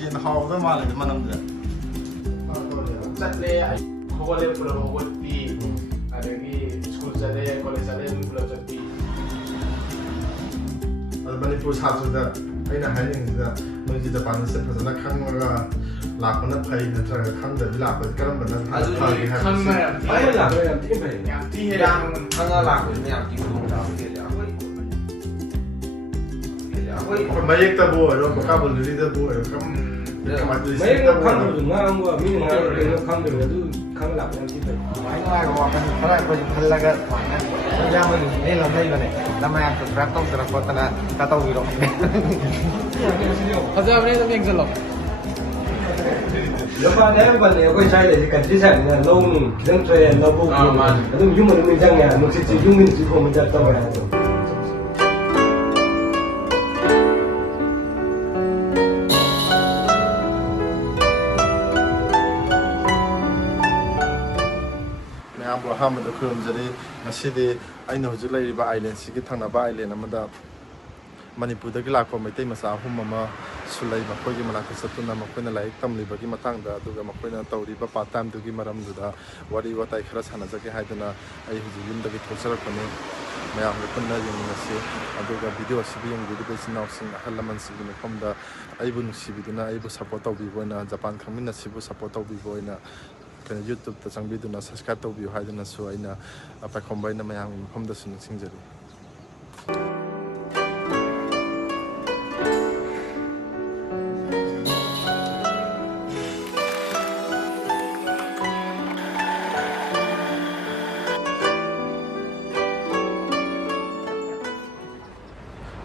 ꯌꯦꯟ ꯍꯥꯎꯗꯧ ꯃꯥꯜꯂꯦ ꯃꯅꯝꯁꯦ ꯆꯠꯂꯦ ꯍꯧꯒꯠꯂꯦ ꯄꯨꯂꯞ ꯍꯧꯒꯠꯄꯤ ꯑꯗꯒꯤ ꯁ꯭ꯀꯨꯜ ꯆꯠꯂꯦ ꯀꯣꯂꯦꯖ ꯆꯠꯂꯦ ꯑꯗꯨꯝ ꯄꯨꯂꯞ ꯆꯠꯄꯤ ꯑꯗꯨ ꯃꯅꯤꯄꯨꯔ ꯁꯥꯇ꯭ꯔꯗ ꯑꯩꯅ ꯍꯥꯏꯅꯤꯡꯉꯤꯁꯤꯗ ꯅꯣꯏꯒꯤ ꯖꯄꯥꯟꯁꯦ ꯐꯖꯅ ꯈꯪꯉꯒ ꯂꯥꯛꯄꯅ ꯐꯩ ꯅꯠꯇ꯭ꯔꯒ ꯈꯪꯗꯕꯤ ꯂꯥꯛꯄꯁꯤ ꯀꯔꯝꯕꯅ ꯐꯒꯦ ꯈꯪꯕ ꯍꯥꯏꯕꯁꯤ ꯌꯥꯝ ꯑꯩꯅ ꯂꯥꯛꯄ ꯌꯥꯝ ꯊꯤꯅ ꯐꯩ ꯌꯥꯝ ꯊꯤ ꯍꯦꯜꯂꯦ ꯈꯪꯉ ꯂꯥꯛꯄꯁꯤꯅ ꯌꯥꯝ ꯊꯤꯅ ꯈꯨꯗꯣꯡꯆꯥꯕ ꯍꯦꯜꯂꯦ ꯑꯩꯈꯣꯏ ꯃꯌꯦꯛꯇꯕꯨ ꯑꯣꯏꯔꯣ ꯕꯣꯀꯥꯕꯨꯂꯔꯤꯗꯕꯨ ꯑꯣꯏꯔꯣ ꯃꯌꯦꯛꯅ ꯈꯪꯗꯕꯁꯨ ꯉꯥꯡꯕ ꯃꯤꯅ ꯉꯥꯡꯕ ꯀꯩꯅꯣ ꯈꯪꯗꯕ ꯑꯗꯨ ꯈꯪꯉ ꯂꯥꯛꯄ ꯌꯥꯝ ꯊꯤ ꯐꯩ ꯅꯨꯡꯉꯥꯏꯕ ꯋꯥꯈꯜ ꯈꯔ ꯑꯩꯈꯣꯏꯁꯨ ꯈꯜꯂꯒ ꯁꯨꯃꯥꯏꯅ ꯏꯌꯥꯝꯕ ꯅꯨꯡꯁꯤꯅ ꯂꯩꯕꯅꯦ ꯃꯌꯥꯝ ꯁꯕꯁꯀ꯭ꯔꯥꯏꯕ ꯇꯧꯗꯅ ꯈꯣꯠꯇꯅ ꯈꯔ ꯇꯧꯕꯤꯔꯣ ꯐꯖꯕꯅꯦ ꯑꯗꯨꯝ ꯌꯦꯡꯁꯤꯜꯂꯣ ꯖꯄꯥꯟꯗ ꯍꯥꯏꯕꯅꯤ ꯑꯩꯈꯣꯏ ꯁ꯭ꯋꯥꯏꯗ ꯀꯟꯇ꯭ꯔꯤ ꯁꯥꯏꯗꯅ ꯂꯧ ꯅꯨꯡ ꯈꯤꯇꯪ ꯊꯣꯛꯑꯦ ꯂꯧꯕꯨꯛ ꯑꯗꯨꯝ ꯌꯨꯝ ꯑꯗꯨꯝ ꯆꯪꯉꯦ ꯅꯨꯡꯁꯤꯠꯁꯤ ꯌꯨꯝꯒꯤ ꯅꯨꯡꯁꯤꯠ ꯍꯣꯡꯕ ꯆꯠꯇꯕ ꯍꯥꯏꯕꯗꯣ ꯃꯌꯥꯝꯕꯨ ꯑꯍꯥꯟꯕꯗ ꯈꯨꯔꯨꯝꯖꯔꯤ ꯉꯁꯤꯗꯤ ꯑꯩꯅ ꯍꯧꯖꯤꯛ ꯂꯩꯔꯤꯕ ꯑꯥꯏꯂꯦꯟꯁꯤꯒꯤ ꯊꯪꯅꯕ ꯑꯥꯏꯂꯦꯟ ꯑꯃꯗ ꯃꯅꯤꯄꯨꯔꯗꯒꯤ ꯂꯥꯛꯄ ꯃꯩꯇꯩ ꯃꯆꯥ ꯑꯍꯨꯝ ꯑꯃꯁꯨ ꯂꯩ ꯃꯈꯣꯏꯒꯤ ꯃꯅꯥꯛꯇ ꯆꯠꯇꯨꯅ ꯃꯈꯣꯏꯅ ꯂꯥꯏꯔꯤꯛ ꯇꯝꯂꯤꯕꯒꯤ ꯃꯇꯥꯡꯗ ꯑꯗꯨꯒ ꯃꯈꯣꯏꯅ ꯇꯧꯔꯤꯕ ꯄꯥꯔꯠ ꯇꯥꯏꯝꯗꯨꯒꯤ ꯃꯔꯝꯗꯨꯗ ꯋꯥꯔꯤ ꯋꯥꯇꯥꯏ ꯈꯔ ꯁꯥꯟꯅꯖꯒꯦ ꯍꯥꯏꯗꯨꯅ ꯑꯩ ꯍꯧꯖꯤꯛ ꯌꯨꯝꯗꯒꯤ ꯊꯣꯛꯆꯔꯛꯄꯅꯤ ꯃꯌꯥꯝꯒ ꯄꯨꯟꯅ ꯌꯦꯡꯃꯤꯟꯅꯁꯤ ꯑꯗꯨꯒ ꯚꯤꯗꯤꯑꯣ ꯑꯁꯤꯕꯨ ꯌꯦꯡꯕꯤꯔꯤꯕ ꯏꯆꯤꯟ ꯏꯅꯥꯎꯁꯤꯡ ꯑꯍꯜ ꯂꯃꯟꯁꯤꯡꯒꯤ ꯃꯐꯝꯗ ꯑꯩꯕꯨ ꯅꯨꯡꯁꯤꯕꯤꯗꯨꯅ ꯑꯩꯕꯨ ꯁꯞꯄꯣꯔꯠ ꯇꯧꯕꯤꯕ ꯑꯣꯏꯅ ꯖꯄꯥꯟ ꯈꯪꯃꯤꯟꯅꯁꯤꯕꯨ ꯁꯞꯄꯣꯔꯠ ꯇꯧꯕꯤꯕ ꯑꯣꯏꯅ ꯌꯨꯇ꯭ꯌꯨꯕꯇ ꯆꯪꯕꯤꯗꯨꯅ ꯁꯕꯁꯀ꯭ꯔꯥꯏꯕ ꯇꯧꯕꯤꯌꯨ ꯍꯥꯏꯗꯨꯅꯁꯨ ꯑꯩꯅ ꯄꯥꯏꯈꯣꯝꯕ ꯑꯩꯅ ꯃꯌꯥꯝꯒꯤ ꯃꯐꯝꯗꯁꯨ ꯅꯤꯡꯁꯤꯡꯖꯔꯤ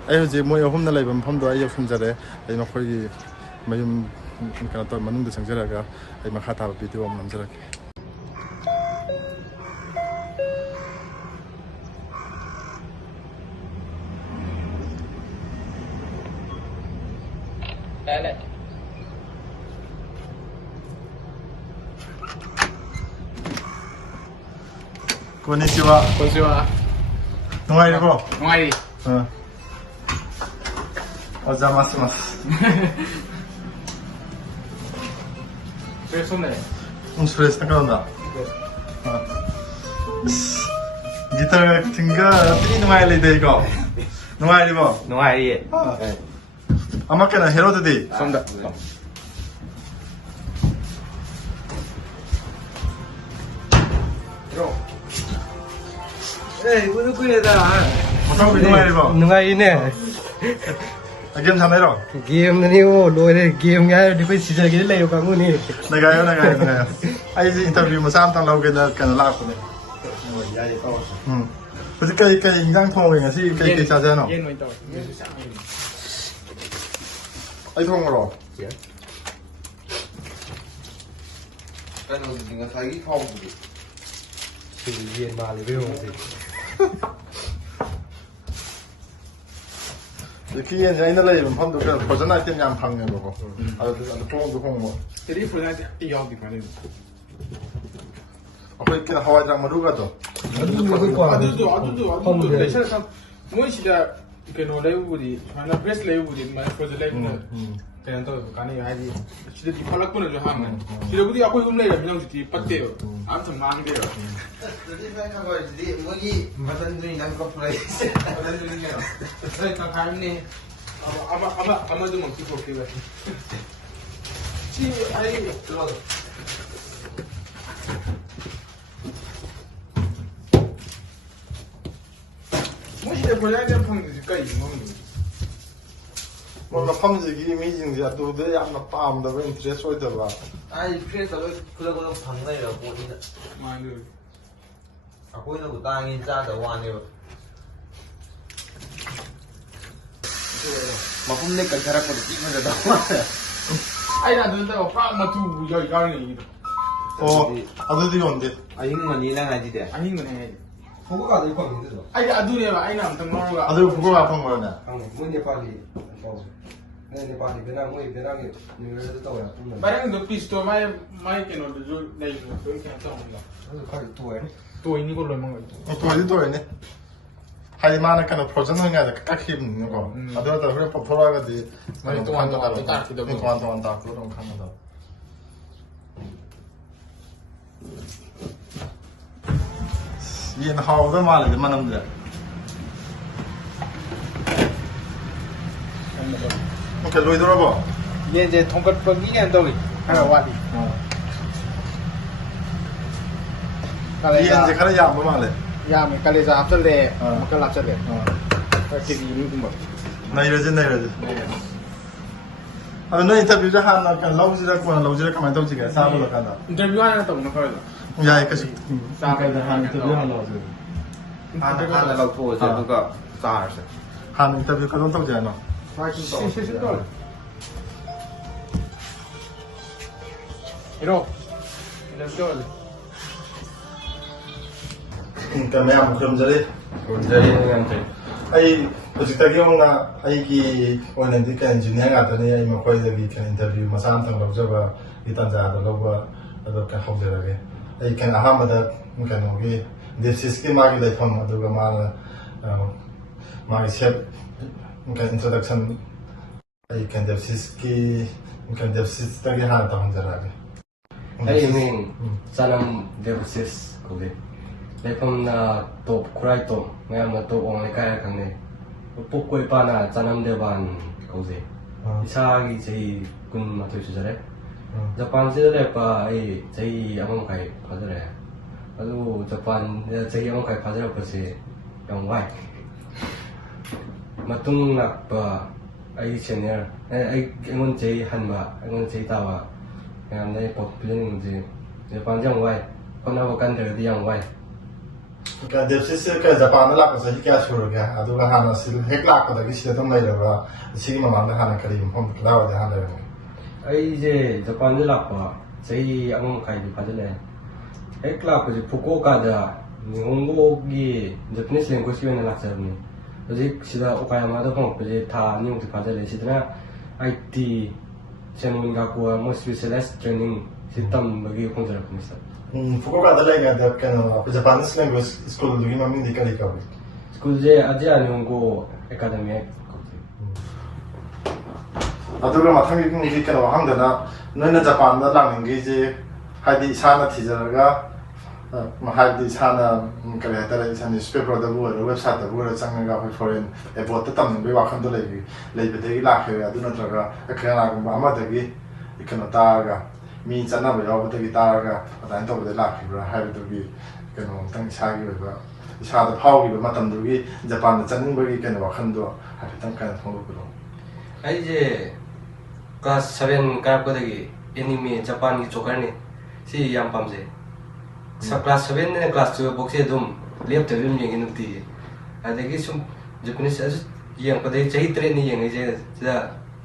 ꯑꯩ ꯍꯧꯖꯤꯛ ꯃꯣꯏ ꯑꯍꯨꯝꯅ ꯂꯩꯕ ꯃꯐꯝꯗꯣ ꯑꯩ ꯌꯧꯁꯤꯟꯖꯔꯦ ꯑꯩ ꯃꯈꯣꯏꯒꯤ ꯃꯌꯨꯝ ꯀꯩꯅꯣ ꯇꯧꯔ ꯃꯅꯨꯡꯗ ꯆꯪꯖꯔꯒ ꯑꯩ ꯃꯈꯥ ꯇꯥꯕ ꯚꯤꯗꯤꯑꯣ ꯑꯃ ꯅꯝꯖꯔꯛꯀꯦ ꯀꯣꯅꯤꯆꯤꯋꯥ ꯅꯨꯡꯉꯥꯏꯔꯤꯕꯣ ꯅꯨꯡꯉꯥꯏꯔꯤ ꯑꯣꯖꯥꯃꯥꯁ ꯐ꯭ꯔꯦꯁ ꯁꯣꯝꯗꯅꯦ ꯁꯨꯔꯦꯁꯅ ꯀꯔꯝꯗ ꯒꯤꯇꯔ ꯊꯤꯡꯒ ꯊꯤ ꯅꯨꯡꯉꯥꯏ ꯂꯩꯗꯩꯀꯣ ꯅꯨꯡꯉꯥꯏꯔꯤꯕꯣ ꯅꯨꯡꯉꯥꯏꯔꯤꯌꯦ ꯑꯃ ꯀꯩꯅꯣ ꯍꯦꯔꯣꯗꯨꯗꯤ ꯁꯣꯝꯗ ꯑꯦ ꯎꯗ ꯀꯨꯏꯔꯦꯗ ꯃꯊꯪꯗꯤ ꯅꯨꯡꯉꯥꯏꯔꯤꯕꯣ ꯅꯨꯡꯉꯥꯏꯔꯤꯅꯦ ꯒꯦꯝ ꯁꯥꯟꯅꯩꯔꯣ ꯒꯦꯝꯅꯅꯤꯉꯣ ꯂꯣꯏꯔꯦ ꯒꯦꯝꯒ ꯍꯥꯏꯔꯗꯤ ꯑꯩꯈꯣꯏ ꯁꯤꯖꯒꯦꯗ ꯂꯩꯕ ꯀꯥꯡꯕꯨꯅꯤ ꯅꯨꯡꯉꯥꯏꯌꯣ ꯑꯩꯁꯦ ꯏꯟꯇꯔꯚꯤꯌꯨ ꯃꯆꯥ ꯑꯃꯇꯪ ꯂꯧꯒꯦꯅ ꯀꯩꯅꯣ ꯂꯥꯛꯄꯅꯦ ꯍꯧꯖꯤꯛ ꯀꯩ ꯏꯟꯖꯥꯡ ꯊꯣꯡꯉꯦ ꯉꯁꯤ ꯀꯩ ꯆꯥꯖꯦ ꯍꯥꯏꯅꯣ ꯌꯦꯟ ꯑꯣꯏꯅ ꯇꯧꯔꯦ ꯑꯩ ꯊꯣꯡꯉꯔꯣ ꯀꯩꯅꯣꯗꯨꯗꯤ ꯉꯁꯥꯏꯒꯤ ꯊꯥꯎꯗꯨꯗꯤ ꯌꯦꯟ ꯃꯥꯜꯂꯤꯕ ꯌꯣꯡꯁꯤ ꯍꯧꯖꯤꯛꯀꯤ ꯌꯦꯟꯁꯦ ꯑꯩꯅ ꯂꯩꯔꯤꯕ ꯃꯐꯝꯗꯨ ꯐ꯭ꯔꯣꯖꯟ ꯑꯥꯏꯇꯦꯝ ꯌꯥꯝ ꯐꯪꯉꯦꯕꯀꯣ ꯑꯗꯨ ꯍꯣꯡꯕ ꯁꯤꯗꯤ ꯐꯨꯜꯅꯥꯏꯠ ꯌꯥꯎꯗꯦ ꯀꯃꯥꯏꯅ ꯑꯩꯈꯣꯏ ꯍꯋꯥꯏꯗ꯭ꯔꯥꯛ ꯃꯔꯨꯒꯗꯣ ꯑꯗꯨꯗꯣ ꯂꯩꯁꯜꯂ ꯃꯣꯏꯁꯤꯗ ꯀꯩꯅꯣ ꯂꯩꯕꯕꯨꯗꯤ ꯁꯨꯃꯥꯏꯅ ꯐ꯭ꯔꯦꯁ ꯂꯩꯕꯕꯨꯗꯤ ꯑꯗꯨꯃꯥꯏꯅ ꯐ꯭ꯔꯣꯖꯟ ꯂꯩꯕꯅ ꯀꯩꯅꯣ ꯇꯧꯋꯦꯕ ꯀꯥꯟꯅꯩ ꯍꯥꯏꯗꯤ ꯁꯤꯗꯗꯤ ꯐꯠꯂꯛꯄꯅꯁꯨ ꯍꯥꯡꯉꯅꯤ ꯁꯤꯗꯕꯨꯗꯤ ꯑꯩꯈꯣꯏ ꯑꯗꯨꯝ ꯂꯩꯔꯕꯅꯤꯅ ꯍꯧꯖꯤꯛꯇꯤ ꯄꯠꯇꯦꯕ ꯑꯝꯇ ꯃꯥꯡꯗꯦꯕ ꯃꯣꯏꯒꯤ ꯃꯇꯟꯗꯨꯅꯤ ꯅꯪ ꯀꯞꯄꯨꯔꯛꯏꯁꯦ ꯇꯪꯈꯥꯏꯅꯦ ꯑꯃꯗꯨꯃꯛꯇꯤ ꯊꯣꯛꯈꯤꯕ ꯁꯤ ꯑꯩ ꯃꯣꯏꯁꯤꯗ ꯐꯣꯔꯖꯥꯏꯗ ꯐꯪꯗ꯭ꯔꯤꯁꯤ ꯀꯩꯒꯤꯅꯣ ꯈꯪꯗꯦ ꯃꯣꯏ ꯃꯐꯝꯁꯤꯒꯤ ꯃꯤꯁꯤꯡꯁꯦ ꯑꯗꯨꯗ ꯌꯥꯝꯅ ꯄꯥꯝꯗꯕ ꯏꯟꯇꯔꯦꯁ ꯑꯣꯏꯗꯕ ꯑꯩ ꯐ꯭ꯔꯦꯁꯇ ꯂꯣꯏ ꯈꯨꯗꯛ ꯐꯪ ꯂꯩꯔꯕ ꯄꯣꯠꯅꯤꯅ ꯃꯥꯅꯦ ꯑꯩꯈꯣꯏꯅꯕꯨ ꯇꯥꯡꯉꯤ ꯆꯥꯗꯕ ꯋꯥꯅꯦꯕ ꯃꯄꯨꯝꯗꯩ ꯀꯟꯊꯔꯛꯄꯗ ꯄꯤꯛꯅꯒꯗꯕ ꯃꯥꯜꯂꯦ ꯑꯩꯅ ꯑꯗꯨ ꯅꯠꯇꯕ ꯄꯨꯔꯥ ꯃꯇꯨ ꯌꯥꯎꯔꯤꯉꯩꯒꯤꯗꯣ ꯑꯣ ꯑꯗꯨꯗꯤ ꯌꯣꯟꯗꯦ ꯑꯍꯤꯡꯕꯅꯤ ꯅꯪ ꯍꯥꯏꯁꯤꯗꯤ ꯑꯍꯤꯡꯕꯅꯦ ꯍꯥꯏꯗꯤ ꯐꯨꯕ ꯀꯥꯟꯗ ꯐꯪꯉꯤꯗꯨꯗꯣ ꯑꯩꯗꯤ ꯑꯗꯨꯅꯦꯕ ꯑꯩꯅ ꯑꯝꯇꯪ ꯉꯧꯔꯒ ꯑꯗꯨ ꯐꯨꯒꯣ ꯐꯪꯕ꯭ꯔꯅꯦ ꯃꯣꯏ ꯅꯦꯄꯥꯂꯤ ꯇꯧꯋꯦ ꯅꯦꯄꯥꯂꯤ ꯕꯦꯅꯥ ꯃꯣꯏ ꯕꯦꯅꯥꯒꯤ ꯅ꯭ꯌꯨꯌꯔꯗ ꯇꯧꯋꯦ ꯄꯨꯟꯅ ꯚꯥꯏꯔꯪꯗꯣ ꯄꯤꯁꯇꯣ ꯃꯥꯏ ꯀꯩꯅꯣꯗꯨꯁꯨ ꯂꯩꯕ ꯂꯣꯏ ꯀꯩꯅꯣ ꯇꯧꯍꯟꯂ ꯑꯗꯨ ꯈꯔ ꯇꯣꯏꯔꯦ ꯇꯣꯏꯅꯤꯀꯣ ꯂꯣꯏꯅꯃꯛ ꯇꯣꯏꯗꯤ ꯇꯣꯏꯅꯦ ꯍꯥꯏꯗꯤ ꯃꯥꯅ ꯀꯩꯅꯣ ꯐ꯭ꯔꯣꯖꯟ ꯑꯣꯏꯉꯩꯗ ꯀꯛꯈꯤꯕꯅꯤꯅꯀꯣ ꯑꯗꯨ ꯅꯠꯇꯕ ꯍꯣꯔꯦꯟ ꯄꯣꯞꯊꯣꯔꯛꯑꯒꯗꯤ ꯇꯣꯉꯥꯟ ꯇꯣꯉꯥꯟ ꯇꯥꯔꯛꯈꯤꯗꯕ. ꯇꯣꯉꯥꯟ ꯇꯣꯉꯥꯟ ꯇꯥꯔꯛꯄꯗꯣ ꯑꯗꯨꯝ ꯈꯪꯒꯗꯕ ꯌꯦꯟ ꯍꯥꯎꯒꯗꯕ ꯃꯥꯜꯂꯦ ꯃꯅꯝꯁꯦ ꯑꯣꯀꯦ ꯂꯣꯏꯗꯣꯔꯕꯣ ꯌꯦꯟꯁꯦ ꯊꯣꯡꯒꯠꯄꯒꯤ ꯀꯩꯅꯣ ꯇꯧꯏ ꯈꯔ ꯋꯥꯠꯂꯤ ꯌꯦꯟꯁꯦ ꯈꯔ ꯌꯥꯝꯕ ꯃꯥꯜꯂꯦ ꯌꯥꯝꯃꯦ ꯀꯥꯂꯦꯖꯥ ꯍꯥꯞꯆꯜꯂꯦ ꯃꯈꯜ ꯍꯥꯞꯆꯜꯂꯦ ꯀꯦꯖꯤ ꯑꯅꯤꯒꯨꯝꯕ ꯅꯩꯔꯁꯦ ꯑꯗꯣ ꯅꯣꯏ ꯏꯟꯇꯔꯚꯤꯌꯨꯁꯦ ꯍꯥꯟꯅ ꯀꯩꯅꯣ ꯂꯧꯁꯤꯔꯥ ꯀꯣꯟꯅ ꯂꯧꯁꯤꯔꯥ ꯀꯃꯥꯏꯅ ꯇꯧꯁꯤꯒꯦ ꯆꯥꯕ ꯂꯣꯏꯔꯀꯥꯟꯗ ꯏꯟꯇꯔꯚꯤꯌꯨ ꯍꯥꯟꯅ ꯇꯧꯕꯅ ꯐꯔꯗ꯭ꯔꯣ ꯌꯥꯏ ꯀꯩꯁꯨ ꯆꯥꯕꯗ ꯍꯥꯟꯅ ꯏꯟꯇꯔꯚꯤꯌꯨ ꯍꯥꯟꯅ ꯂꯧꯁꯦ ꯍꯥꯟꯅ ꯂꯧꯊꯣꯛꯑꯁꯦ ꯑꯗꯨꯒ ꯆꯥꯔꯁꯦ ꯍꯥꯟꯅ ꯏꯟꯇꯔꯚꯤꯌꯨ ꯀꯩꯅꯣ ꯇꯧꯁꯦ ꯍꯥꯏꯅꯣ ꯁꯤ ꯇꯧꯔꯦ ꯍꯤꯔꯣ ꯏꯟꯇꯔꯚꯤꯌꯨ ꯇꯧꯔꯁꯦ ꯃꯌꯥꯝ ꯈꯨꯔꯨꯝꯖꯔꯤ ꯑꯩ ꯍꯧꯖꯤꯛꯇꯒꯤ ꯍꯧꯅ ꯑꯩꯒꯤ ꯑꯣꯏꯅꯗꯤ ꯀꯩꯅꯣ ꯖꯨꯅꯤꯌꯔ ꯉꯥꯛꯇꯅꯤ ꯑꯩ ꯃꯈꯣꯏꯗꯒꯤ ꯀꯩꯅꯣ ꯏꯟꯇꯔꯚꯤꯌꯨ ꯃꯆꯥ ꯑꯃꯇꯪ ꯂꯧꯖꯕꯒꯤ ꯇꯥꯟꯖꯥꯗ ꯂꯧꯕ ꯑꯗꯣ ꯀꯩꯅꯣ ꯍꯧꯖꯔꯒꯦ ꯑꯩ ꯀꯩꯅꯣ ꯑꯍꯥꯟꯕꯗ ꯀꯩꯅꯣꯒꯤ ꯗꯤꯞꯁꯤꯁꯀꯤ ꯃꯥꯒꯤ ꯂꯩꯐꯝ ꯑꯗꯨꯒ ꯃꯥꯒꯤ ꯁꯦꯞ ꯀꯩꯅꯣ ꯏꯟꯇ꯭ꯔꯣꯗꯛꯁꯟ ꯑꯩ ꯀꯩꯅꯣ ꯗꯦꯞꯁꯤꯁꯇꯒꯤ ꯍꯥꯟꯅ ꯇꯧꯍꯟꯖꯔꯛꯑꯒꯦ ꯑꯩ ꯃꯤꯡ ꯆꯅꯝ ꯗꯦꯕꯁꯤꯁ ꯀꯧꯏ ꯂꯩꯐꯝꯅ ꯇꯣꯞ ꯈꯨꯔꯥꯏ ꯇꯣꯞ ꯃꯌꯥꯝꯅ ꯇꯣꯞ ꯋꯥꯡ ꯂꯩꯀꯥꯏ ꯈꯪꯅꯩ ꯄꯣꯛꯄ ꯏꯄꯥꯅ ꯆꯅꯝ ꯗꯦꯕꯥꯟ ꯀꯧꯖꯩ ꯏꯁꯥꯒꯤ ꯆꯍꯤ 12 ꯁꯨꯖꯔꯦ ꯖꯄꯥꯟꯁꯤꯗ ꯂꯩꯔꯛꯄ ꯑꯩ ꯆꯍꯤ 1 ꯃꯈꯥꯏ ꯐꯥꯖꯔꯦ ꯑꯗꯨ ꯖꯄꯥꯟꯗ ꯆꯍꯤ 1 ꯃꯈꯥꯏ ꯐꯥꯖꯔꯛꯄꯁꯦ ꯌꯥꯝ ꯋꯥꯏ ꯃꯇꯨꯡ ꯂꯥꯛꯄ ꯑꯩ ꯁꯦꯅꯤꯌꯔ ꯑꯩꯉꯣꯟꯗ ꯆꯍꯤ ꯍꯟꯕ ꯑꯩꯉꯣꯟꯗ ꯆꯍꯤ ꯇꯥꯕ ꯃꯌꯥꯝꯅ ꯑꯩ ꯄꯥꯎ ꯄꯤꯖꯅꯤꯡꯕꯁꯦ ꯖꯄꯥꯟꯁꯦ ꯌꯥꯝ ꯋꯥꯏ ꯍꯣꯠꯅꯕ ꯀꯟꯗ꯭ꯔꯒꯗꯤ ꯌꯥꯝ ꯋꯥꯏ ꯗꯦꯞꯁꯤꯁꯁꯦ ꯖꯄꯥꯟꯗ ꯂꯥꯛꯄ ꯆꯍꯤ ꯀꯌꯥ ꯁꯨꯔꯒꯦ ꯑꯗꯨꯒ ꯍꯥꯟꯅ ꯍꯦꯛ ꯂꯥꯛꯄꯗꯒꯤ ꯁꯤꯗ ꯑꯗꯨꯝ ꯂꯩꯔꯕ꯭ꯔꯥ ꯁꯤꯒꯤ ꯃꯃꯥꯡꯗ ꯍꯥꯟꯅ ꯀꯔꯤ ꯃꯐꯝ ꯀꯗꯥꯏꯋꯥꯏꯗ ꯍꯥꯟꯅ ꯂꯩꯔꯝꯒꯦ ꯑꯩꯁꯦ ꯖꯄꯥꯟꯗ ꯂꯥꯛꯄ ꯆꯍꯤ 1 ꯃꯈꯥꯏꯗꯤ ꯐꯥꯖꯤꯜꯂꯛꯑꯦ ꯍꯦꯛ ꯂꯥꯛꯄꯁꯦ ꯐꯨꯀꯨꯑꯣꯀꯥꯗ ꯅꯤꯍꯣꯡꯒꯣꯒꯤ ꯖꯄꯅꯤꯁ ꯂꯦꯡꯒ꯭ꯋꯦꯖꯀꯤ ꯑꯣꯏꯅ ꯂꯥꯛꯆꯕꯅꯤ ꯍꯧꯖꯤꯛ ꯁꯤꯗ ꯑꯣꯀꯥꯌꯥꯃꯥꯗ ꯐꯪꯉꯛꯄꯁꯦ ꯊꯥ 2ꯃꯨꯛꯇꯤ ꯐꯥꯖꯤꯜꯂꯦ ꯁꯤꯗꯅ IT ꯁꯦꯟꯃꯨꯟꯒꯥꯀꯨꯋꯥ ꯃꯣꯏ ꯁ꯭ꯄꯦꯁꯦꯂꯥꯏꯁ ꯇ꯭ꯔꯦꯅꯤꯡ ꯁꯤ ꯇꯝꯕꯒꯤ ꯐꯪꯖꯔꯛꯄꯅꯤ ꯁꯤꯗ ꯐꯨꯀꯨꯑꯣꯀꯥꯗ ꯂꯩꯔꯤꯉꯩꯗ ꯀꯩꯅꯣ ꯖꯄꯥꯅꯤꯁ ꯂꯦꯡꯒ꯭ꯋꯦꯖ ꯁ꯭ꯀꯨꯜꯗꯨꯒꯤ ꯃꯃꯤꯡꯗꯤ ꯀꯔꯤ ꯀꯧꯏ ꯁ꯭ꯀꯨꯜꯁꯦ ꯑꯖꯤꯌꯥ ꯅꯤꯍꯣꯡꯒꯣ ꯑꯦꯀꯥꯗꯃꯤ ꯀꯧꯖꯩ ꯑꯗꯨꯒ ꯃꯊꯪꯒꯤ ꯀꯩꯅꯣ ꯋꯥꯍꯪꯗꯅ ꯅꯣꯏꯅ ꯖꯄꯥꯟꯗ ꯂꯥꯛꯅꯤꯡꯈꯤꯁꯦ ꯍꯥꯏꯗꯤ ꯏꯁꯥꯅ ꯊꯤꯖꯔꯒ ꯍꯥꯏꯕꯗꯤ ꯏꯁꯥꯅ ꯀꯔꯤ ꯍꯥꯏꯇꯥꯔꯦ ꯏꯁꯥ ꯅ꯭ꯌꯨꯁꯄꯦꯄꯔꯗꯕꯨ ꯑꯣꯏꯔꯣ ꯋꯦꯕꯁꯥꯏꯠꯇꯕꯨ ꯑꯣꯏꯔꯣ ꯆꯪꯉꯒ ꯑꯩꯈꯣꯏ ꯐꯣꯔꯦꯟ ꯑꯦꯕꯣꯔꯗꯇ ꯇꯝꯅꯤꯡꯕꯒꯤ ꯋꯥꯈꯜꯗꯣ ꯂꯩꯕꯗꯒꯤ ꯂꯥꯛꯈꯤꯕ ꯑꯗꯨ ꯅꯠꯇ꯭ꯔꯒ ꯀꯅꯥꯒꯨꯝꯕ ꯑꯃꯗꯒꯤ ꯀꯩꯅꯣ ꯇꯥꯔꯒ ꯃꯤ ꯆꯠꯅꯕ ꯌꯥꯎꯕꯗꯒꯤ ꯇꯥꯔꯒ ꯑꯗꯨꯃꯥꯏꯅ ꯇꯧꯕꯗꯒꯤ ꯂꯥꯛꯈꯤꯕ꯭ꯔꯥ ꯍꯥꯏꯕꯗꯨꯒꯤ ꯀꯩꯅꯣ ꯑꯃꯨꯛꯇꯪ ꯏꯁꯥꯒꯤ ꯑꯣꯏꯕ ꯏꯁꯥꯗ ꯐꯥꯎꯈꯤꯕ ꯃꯇꯝꯗꯨꯒꯤ ꯖꯄꯥꯟꯗ ꯆꯠꯅꯤꯡꯕꯒꯤ ꯀꯩꯅꯣ ꯋꯥꯈꯜꯗꯣ ꯍꯥꯏꯐꯦꯠꯇꯪ ꯀꯩꯅꯣ ꯐꯣꯡꯗꯣꯛꯄꯤꯔꯣ ꯑꯩꯁꯦ ꯀ꯭ꯂꯥꯁ 7 ꯀꯥꯔꯛꯄꯗꯒꯤ ꯑꯦꯅꯤꯃꯦ ꯖꯄꯥꯟꯒꯤ ꯖꯣꯀꯔꯅꯤ ꯁꯤ ꯌꯥꯝ ꯄꯥꯝꯖꯩ ꯀ꯭ꯂꯥꯁ 7ꯗꯩꯅ ꯀ꯭ꯂꯥꯁ 12 ꯐꯥꯎꯁꯦ ꯑꯗꯨꯝ ꯂꯦꯞꯇꯕꯤ ꯑꯗꯨꯝ ꯌꯦꯡꯉꯤ ꯅꯨꯡꯇꯤꯒꯤ ꯑꯗꯒꯤ ꯁꯨꯝ ꯖꯄꯅꯤꯁ ꯌꯦꯡꯉꯛꯄꯗꯒꯤ ꯆꯍꯤ 3ꯅꯤ ꯌꯦꯡꯉꯤꯁꯦ ꯁꯤꯗ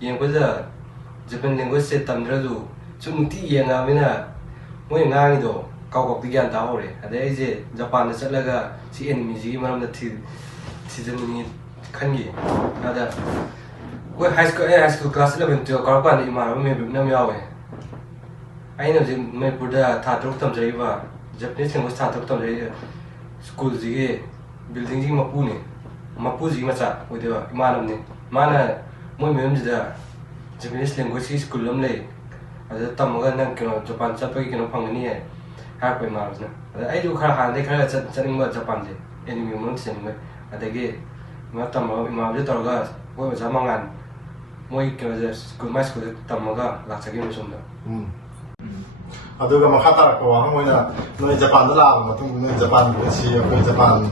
ꯌꯦꯡꯉꯛꯄꯁꯤꯗ ꯖꯄꯥꯟ ꯂꯦꯡꯒ꯭ꯋꯦꯖꯁꯦ ꯇꯝꯗ꯭ꯔꯁꯨ ꯁꯨꯝ ꯅꯨꯡꯇꯤꯒꯤ ꯌꯦꯡꯉꯛꯑꯕꯅꯤꯅ ꯃꯣꯏꯅ ꯉꯥꯡꯉꯤꯗꯣ ꯀꯥꯎꯀꯥꯎꯇꯤ ꯒ꯭ꯌꯥꯟ ꯇꯥꯍꯧꯔꯦ ꯑꯗꯩ ꯑꯩꯁꯦ ꯖꯄꯥꯟꯗ ꯆꯠꯂꯒ ꯁꯤ ꯑꯦꯅꯤꯃꯤꯁꯤꯒꯤ ꯃꯔꯝꯗ ꯊꯤꯖꯅꯤꯡꯉꯤ ꯈꯟꯈꯤ ꯑꯗ ꯑꯩꯈꯣꯏ ꯍꯥꯏ ꯁ꯭ꯀꯨꯜ ꯀ꯭ꯂꯥꯁ 11, 12 ꯀꯥꯔꯛꯄ ꯀꯥꯟꯗ ꯏꯃꯥꯟꯅꯕ ꯃꯌꯥꯝ ꯌꯥꯎꯋꯦ ꯑꯩꯅ ꯍꯧꯖꯤꯛ ꯃꯅꯤꯄꯨꯔꯗ ꯊꯥ 3 ꯇꯝꯖꯔꯤꯕ ꯖꯄꯅꯤꯁ ꯂꯦꯡꯒ꯭ꯋꯦꯖ ꯊꯥ 3 ꯇꯝꯖꯔꯤꯕ ꯁ꯭ꯀꯨꯜꯁꯤꯒꯤ ꯕꯤꯜꯗꯤꯡꯁꯤꯒꯤ ꯃꯄꯨꯁꯤꯒꯤ ꯃꯆꯥ ꯑꯣꯏꯗꯣꯏꯕ ꯏꯃꯥꯟꯅꯕꯅꯤ ꯃꯥꯅ ꯃꯣꯏ ꯃꯌꯨꯝꯁꯤꯗ ꯖꯄꯅꯤꯁ ꯂꯦꯡꯒ꯭ꯋꯦꯖꯀꯤ ꯁ꯭ꯀꯨꯜ ꯑꯃ ꯂꯩ ꯑꯗꯨꯗ ꯇꯝꯃꯒ ꯅꯪ ꯀꯩꯅꯣ ꯖꯄꯥꯟ ꯆꯠꯄꯒꯤ ꯀꯩꯅꯣ ꯐꯪꯒꯅꯤ ꯍꯥꯏꯔꯛꯄ ꯏꯃꯥꯟꯅꯕꯁꯤꯅ ꯑꯗ ꯑꯩꯁꯨ ꯍꯥꯟꯅꯗꯩ ꯈꯔ ꯆꯠꯅꯤꯡꯕ ꯖꯄꯥꯟꯁꯦ ꯑꯦꯅꯤꯃꯤ ꯃꯔꯝ ꯊꯤꯖꯅꯤꯡꯕ ꯑꯗꯒꯤ ꯇꯝꯃꯒ ꯏꯃꯥꯟꯅꯕꯁꯦ ꯇꯧꯔꯒ ꯃꯣꯏ ꯑꯣꯖꯥ ꯃꯉꯥꯟ ꯃꯣꯏ ꯀꯩꯅꯣꯁꯦ ꯃꯥꯏ ꯁ꯭ꯀꯨꯜꯗ ꯇꯝꯃꯒ ꯂꯥꯛꯆꯈꯤꯕꯅꯤ ꯁꯣꯝꯗ ꯑꯗꯨꯒ ꯃꯈꯥ ꯇꯥꯔꯛꯄ ꯋꯥꯍꯪ ꯑꯣꯏꯅ ꯅꯣꯏ ꯖꯄꯥꯟꯗ ꯂꯥꯛꯑꯕ ꯃꯇꯨꯡꯗ ꯅꯣꯏ ꯖꯄꯥꯟꯒꯤ ꯄꯨꯟꯁꯤ ꯑꯩꯈꯣꯏ ꯖꯄꯥꯟ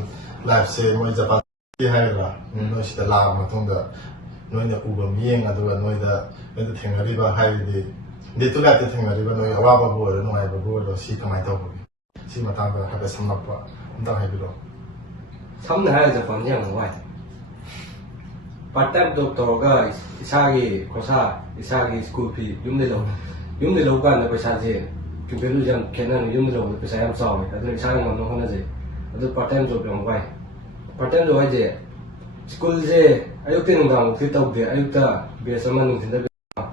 ꯂꯥꯏꯐꯁꯦ ꯃꯣꯏ ꯖꯄꯥꯟ ꯍꯥꯏꯒꯗ꯭ꯔꯥ ꯅꯣꯏ ꯁꯤꯗ ꯂꯥꯛꯑꯕ ꯃꯇꯨꯡꯗ ꯅꯣꯏꯅ ꯎꯕ ꯃꯤꯠꯌꯦꯡ ꯑꯗꯨꯒ ꯅꯣꯏꯗ ꯊꯦꯡꯅꯔꯤꯕ ꯍꯥꯏꯕꯗꯤ ꯗꯦ ꯇꯨ ꯂꯥꯏꯐꯇ ꯊꯦꯡꯅꯔꯤꯕ ꯅꯣꯏ ꯑꯋꯥꯕꯕꯨ ꯑꯣꯏꯔꯣ ꯅꯨꯡꯉꯥꯏꯕꯕꯨ ꯑꯣꯏꯔꯣ ꯁꯤ ꯀꯃꯥꯏꯅ ꯇꯧꯕꯒꯦ ꯁꯤ ꯃꯇꯥꯡꯗ ꯍꯥꯏꯐꯦꯠ ꯁꯝꯂꯞꯄ ꯑꯝꯇꯪ ꯍꯥꯏꯕꯤꯔꯛꯑꯣ ꯁꯝꯅ ꯍꯥꯏꯔꯒ ꯖꯄꯥꯟꯁꯦ ꯌꯥꯝꯅ ꯋꯥꯏ ꯄꯥꯔꯠ ꯇꯥꯏꯝ ꯖꯣꯕ ꯇꯧꯔꯒ ꯏꯁꯥꯒꯤ ꯈꯣꯔꯁꯥ ꯏꯁꯥꯒꯤ ꯁ꯭ꯀꯨꯜ ꯐꯤ ꯌꯨꯝꯗꯩ ꯂꯧꯕ ꯀꯥꯟꯗ ꯄꯩꯁꯥꯁꯦ ꯚꯦꯂꯨꯁꯦ ꯌꯥꯝ ꯈꯦꯠꯅꯅ ꯌꯨꯝꯗ ꯂꯧꯕꯗ ꯄꯩꯁꯥ ꯌꯥꯝ ꯆꯥꯎꯋꯦ ꯑꯗꯨꯅ ꯏꯁꯥꯅ ꯉꯝꯅꯕ ꯍꯣꯠꯅꯖꯩ ꯑꯗꯨ ꯄꯥꯔꯠ ꯇꯥꯏꯝ ꯖꯣꯕ ꯌꯥꯝ ꯋꯥꯏ ꯄꯥꯔꯠ ꯇꯥꯏꯝ ꯖꯣꯕ ꯍꯥꯏꯁꯦ ꯁ꯭ꯀꯨꯜꯁꯦ ꯑꯌꯨꯛꯇꯩ ꯅꯨꯡꯗꯥꯡꯐꯥꯎꯗꯤ ꯇꯧꯗꯦ ꯑꯌꯨꯛꯇ ꯕꯦꯁ ꯑꯃ ꯅꯨꯡꯊꯤꯟꯗ